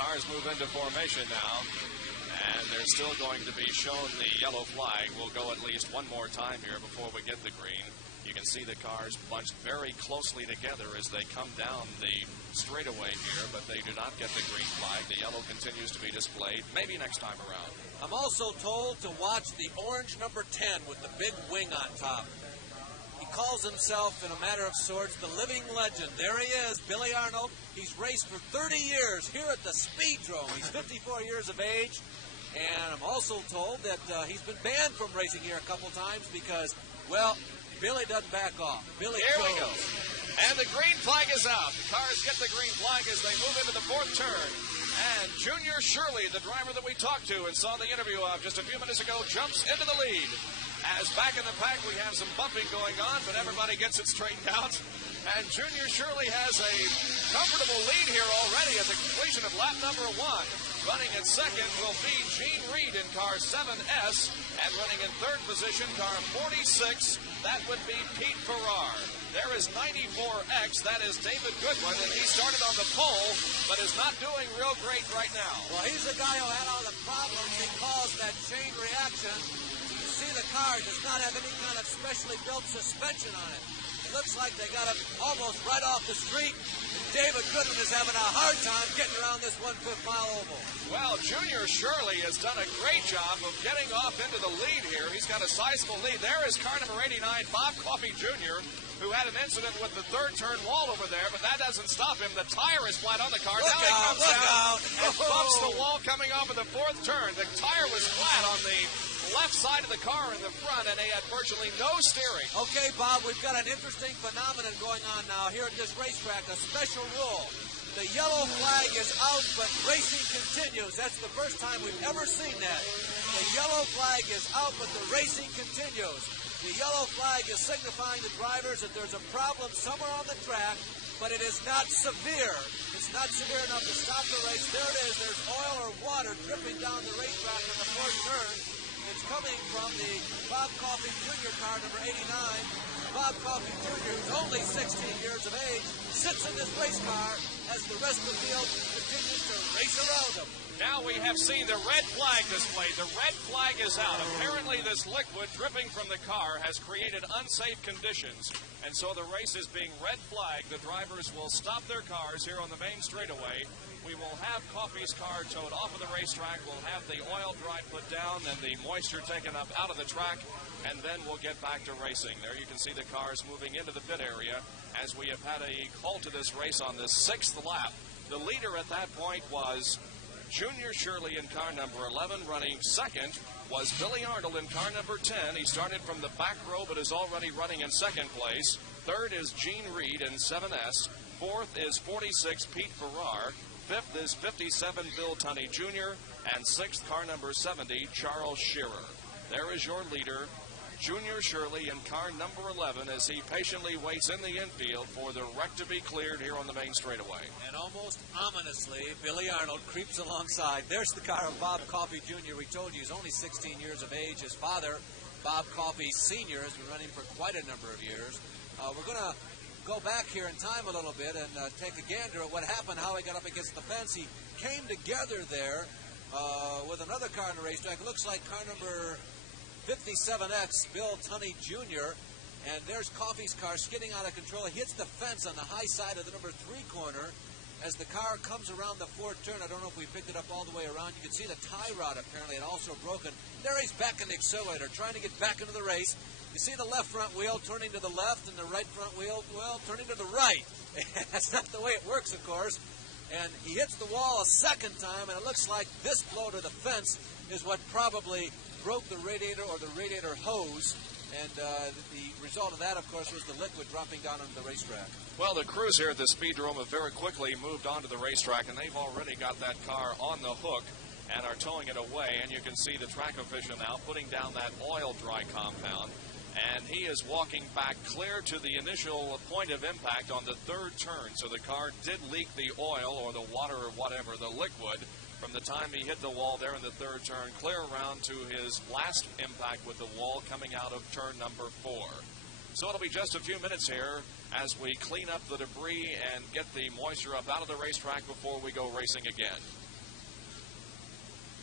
Cars move into formation now, and they're still going to be shown the yellow flag. We'll go at least one more time here before we get the green. You can see the cars bunched very closely together as they come down the straightaway here, but they do not get the green flag. The yellow continues to be displayed, maybe next time around. I'm also told to watch the orange number 10 with the big wing on top. He calls himself, in a matter of sorts, the living legend. There he is, Billy Arnold. He's raced for 30 years here at the Speedrome. He's 54 years of age, and I'm also told that he's been banned from racing here a couple times because, well, Billy doesn't back off. Billy Here goes. we go. And the green flag is out. The cars get the green flag as they move into the fourth turn. And Junior Shirley, the driver that we talked to and saw the interview of just a few minutes ago, jumps into the lead. As back in the pack, we have some bumping going on, but everybody gets it straightened out. And Junior Shirley has a comfortable lead here already at the completion of lap number 1. Running in second will be Gene Reed in car 7S. And running in third position, car 46, that would be Pete Farrar. There is 94X, that is David Goodwin, and he started on the pole, but is not doing real great right now. Well, he's the guy who had all the problems because that chain reaction. You see the car does not have any kind of specially built suspension on it. It looks like they got it almost right off the street. David Goodwin is having a hard time getting around this 1/5 mile oval. Well, Junior Shirley has done a great job of getting off into the lead here. He's got a sizable lead. There is car number 89, Bob Coffey Jr., who had an incident with the third turn wall over there, but that doesn't stop him. The tire is flat on the car. Now he comes down and bumps the wall coming off of the fourth turn. The tire was flat on the left side of the car in the front, and they had virtually no steering. Okay, Bob, we've got an interesting phenomenon going on now here at this racetrack, a special rule. The yellow flag is out, but racing continues. That's the first time we've ever seen that. The yellow flag is out, but the racing continues. The yellow flag is signifying to drivers that there's a problem somewhere on the track, but it is not severe. It's not severe enough to stop the race. There it is. There's oil or water dripping down the racetrack on the fourth turn. It's coming from the Bob Coffey Jr. car, number 89. Bob Coffey Jr., who's only 16 years of age, sits in this race car as the rest of the field continues to race around him. Now we have seen the red flag displayed. The red flag is out. Apparently this liquid dripping from the car has created unsafe conditions, and so the race is being red flagged. The drivers will stop their cars here on the main straightaway. We will have Coffey's car towed off of the racetrack. We'll have the oil dry put down and the moisture taken up out of the track, and then we'll get back to racing. There you can see the cars moving into the pit area as we have had a halt to this race on the 6th lap. The leader at that point was Junior Shirley in car number 11. Running second was Billy Arnold in car number 10. He started from the back row but is already running in second place. Third is Gene Reed in 7S. Fourth is 46 Pete Farrar. Fifth is 57 Bill Tunney Jr. And sixth, car number 70, Charles Shearer. There is your leader, Junior Shirley, in car number 11 as he patiently waits in the infield for the wreck to be cleared here on the main straightaway. And almost ominously, Billy Arnold creeps alongside. There's the car of Bob Coffey Jr. We told you he's only 16 years of age. His father, Bob Coffey Sr., has been running for quite a number of years. We're going to go back here in time a little bit and take a gander at what happened, how he got up against the fence. He came together there with another car in the racetrack. It looks like car number 57X, Bill Tunney Jr., and there's Coffey's car skidding out of control. He hits the fence on the high side of the number 3 corner as the car comes around the fourth turn. I don't know if we picked it up all the way around. You can see the tie rod apparently had also broken. There he's back in the accelerator, trying to get back into the race. You see the left front wheel turning to the left and the right front wheel, well, turning to the right. That's not the way it works, of course. And he hits the wall a second time, and it looks like this blow to the fence is what probably broke the radiator or the radiator hose. And the result of that, of course, was the liquid dropping down onto the racetrack. Well, the crews here at the Speedrome have very quickly moved onto the racetrack, and they've already got that car on the hook and are towing it away. And you can see the track official now putting down that oil dry compound. And he is walking back clear to the initial point of impact on the third turn. So the car did leak the oil or the water or whatever, the liquid, from the time he hit the wall there in the third turn, clear around to his last impact with the wall coming out of turn number 4. So it'll be just a few minutes here as we clean up the debris and get the moisture up out of the racetrack before we go racing again.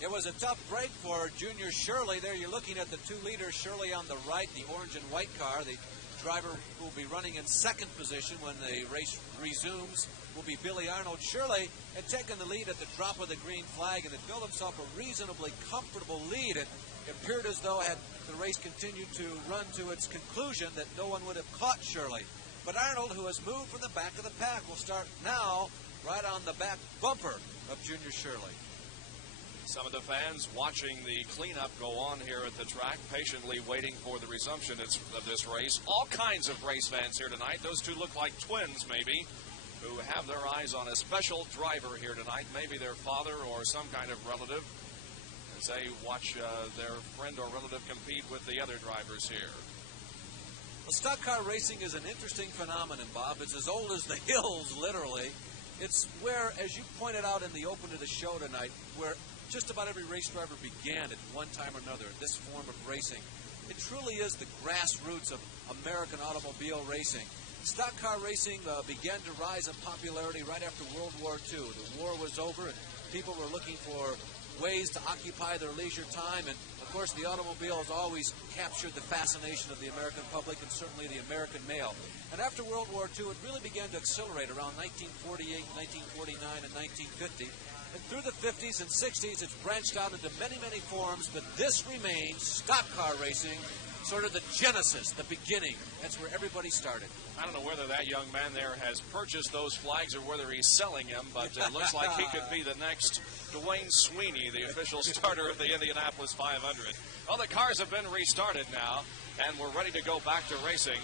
It was a tough break for Junior Shirley. There you're looking at the 2 leaders. Shirley on the right, the orange and white car. The driver who will be running in second position when the race resumes will be Billy Arnold. Shirley had taken the lead at the drop of the green flag and had built himself a reasonably comfortable lead. It appeared as though had the race continued to run to its conclusion that no one would have caught Shirley. But Arnold, who has moved from the back of the pack, will start now right on the back bumper of Junior Shirley. Some of the fans watching the cleanup go on here at the track, patiently waiting for the resumption of this race. All kinds of race fans here tonight. Those two look like twins, maybe, who have their eyes on a special driver here tonight, maybe their father or some kind of relative, as they watch their friend or relative compete with the other drivers here. Well, stock car racing is an interesting phenomenon, Bob. It's as old as the hills, literally. It's where, as you pointed out in the open of the show tonight, where just about every race driver began at one time or another, this form of racing. It truly is the grassroots of American automobile racing. Stock car racing began to rise in popularity right after World War II. The war was over and people were looking for ways to occupy their leisure time, and of course the automobile has always captured the fascination of the American public and certainly the American male. And after World War II, it really began to accelerate around 1948, 1949, and 1950. And through the 50s and 60s, it's branched out into many, many forms, but this remains stock car racing, sort of the genesis, the beginning. That's where everybody started. I don't know whether that young man there has purchased those flags or whether he's selling them, but it looks like he could be the next Dwayne Sweeney, the official starter of the Indianapolis 500. Well, the cars have been restarted now, and we're ready to go back to racing.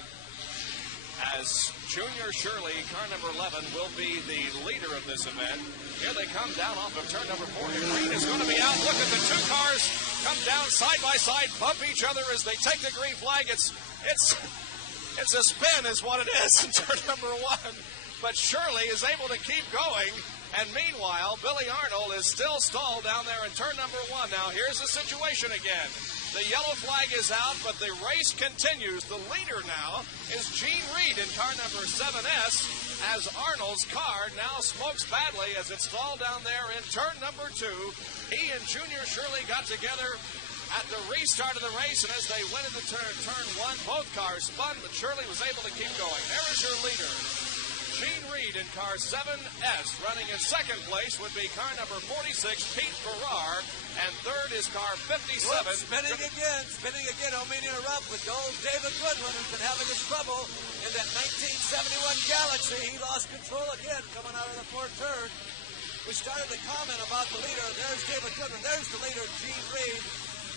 As Junior Shirley, car number 11, will be the leader of this event. Here they come down off of turn number 4. Green is going to be out. Look at the two cars come down side by side, bump each other as they take the green flag. It's a spin is what it is in turn number 1. But Shirley is able to keep going. And meanwhile, Billy Arnold is still stalled down there in turn number 1. Now here's the situation again. The yellow flag is out, but the race continues. The leader now is Gene Reed in car number 7S, as Arnold's car now smokes badly as it's stalled down there in turn number 2. He and Junior Shirley got together at the restart of the race, and as they went into turn 1, both cars spun, but Shirley was able to keep going. There is your leader. Gene Reed in car 7S. Running in second place would be car number 46, Pete Farrar. And third is car 57. Spinning again. Don't mean to interrupt, but old David Goodwin has been having his trouble in that 1971 Galaxy. He lost control again coming out of the fourth turn. We started to comment about the leader. There's David Goodwin. There's the leader, Gene Reed.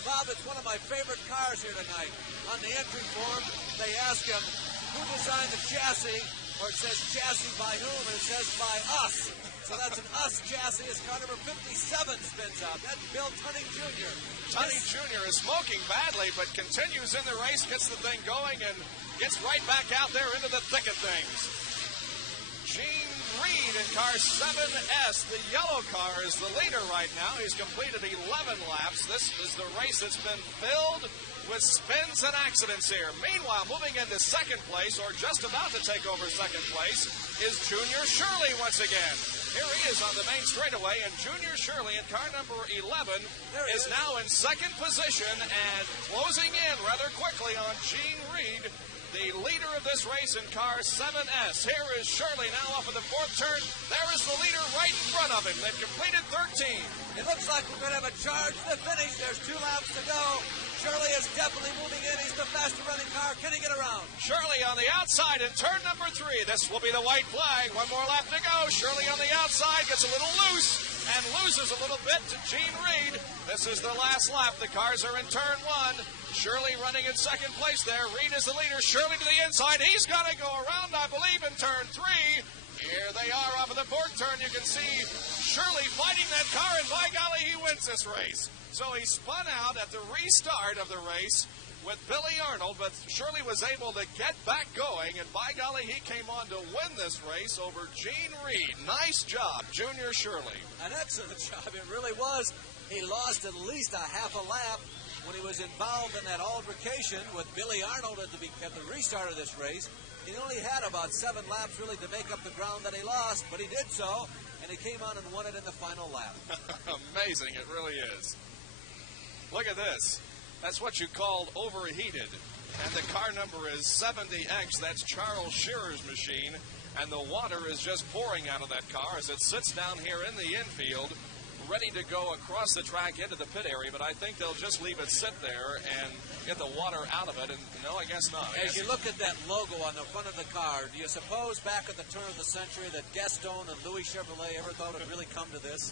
Bob, it's one of my favorite cars here tonight. On the entry form, they ask him, who designed the chassis? Or it says chassis by whom, and it says by us. So that's an us chassis as car number 57 spins out. That's Bill Tunning Jr. Tunning Jr. is smoking badly, but continues in the race, gets the thing going, and gets right back out there into the thick of things. Gene Reed in car 7S, the yellow car, is the leader right now. He's completed 11 laps. This is the race that's been filled with spins and accidents here. Meanwhile, moving into second place, or just about to take over second place, is Junior Shirley once again. Here he is on the main straightaway, and Junior Shirley in car number 11 is now in second position and closing in rather quickly on Gene Reed, the leader of this race in car 7S. Here is Shirley now off of the fourth turn. There is the leader right in front of him. They've completed 13. It looks like we're going to have a charge to the finish. There's 2 laps to go. Shirley is definitely moving in. He's the faster running car. Can he get around? Shirley on the outside in turn number 3. This will be the white flag. 1 more lap to go. Shirley on the outside gets a little loose and loses a little bit to Gene Reed. This is the last lap. The cars are in turn 1. Shirley running in second place there. Reed is the leader. Shirley to the inside. He's going to go around, I believe, in turn 3. Here they are off of the fourth turn. You can see Shirley fighting that car, and by golly, he wins this race. So he spun out at the restart of the race with Billy Arnold, but Shirley was able to get back going, and by golly, he came on to win this race over Gene Reed. Nice job, Junior Shirley. An excellent job, it really was. He lost at least a half a lap when he was involved in that altercation with Billy Arnold at the restart of this race. He only had about 7 laps really to make up the ground that he lost, but he did so, and he came on and won it in the final lap. Amazing, it really is. Look at this. That's what you called overheated. And the car number is 70X. That's Charles Shearer's machine. And the water is just pouring out of that car as it sits down here in the infield, ready to go across the track into the pit area. But I think they'll just leave it sit there and get the water out of it. And no, I guess not. As you look at that logo on the front of the car, do you suppose back at the turn of the century that Gaston and Louis Chevrolet ever thought it would really come to this?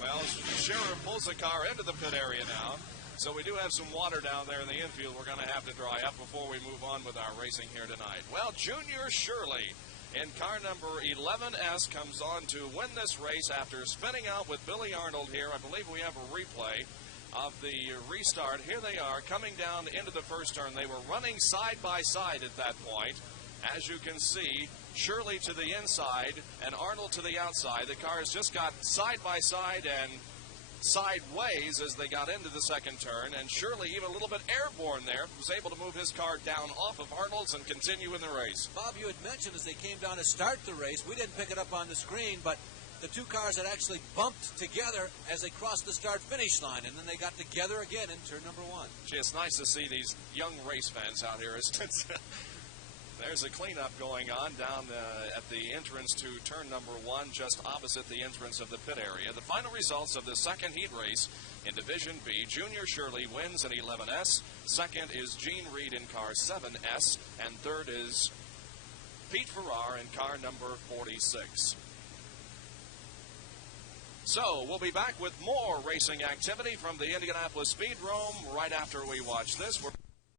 Well, Shearer pulls the car into the pit area now. So we do have some water down there in the infield we're going to have to dry up before we move on with our racing here tonight. Well, Junior Shirley in car number 11S comes on to win this race after spinning out with Billy Arnold here. I believe we have a replay of the restart. Here they are coming down into the first turn. They were running side by side at that point. As you can see, Shirley to the inside and Arnold to the outside. The cars just got side by side and sideways as they got into the second turn, and Shirley, even a little bit airborne there, was able to move his car down off of Arnold's and continue in the race. Bob, you had mentioned as they came down to start the race, we didn't pick it up on the screen, but the two cars had actually bumped together as they crossed the start-finish line, and then they got together again in turn number 1. Gee, it's nice to see these young race fans out here, isn't it? There's a cleanup going on down at the entrance to turn number 1, just opposite the entrance of the pit area. The final results of the second heat race in Division B, Junior Shirley wins in 11S. Second is Gene Reed in car 7S. And third is Pete Farrar in car number 46. So we'll be back with more racing activity from the Indianapolis Speedrome right after we watch this.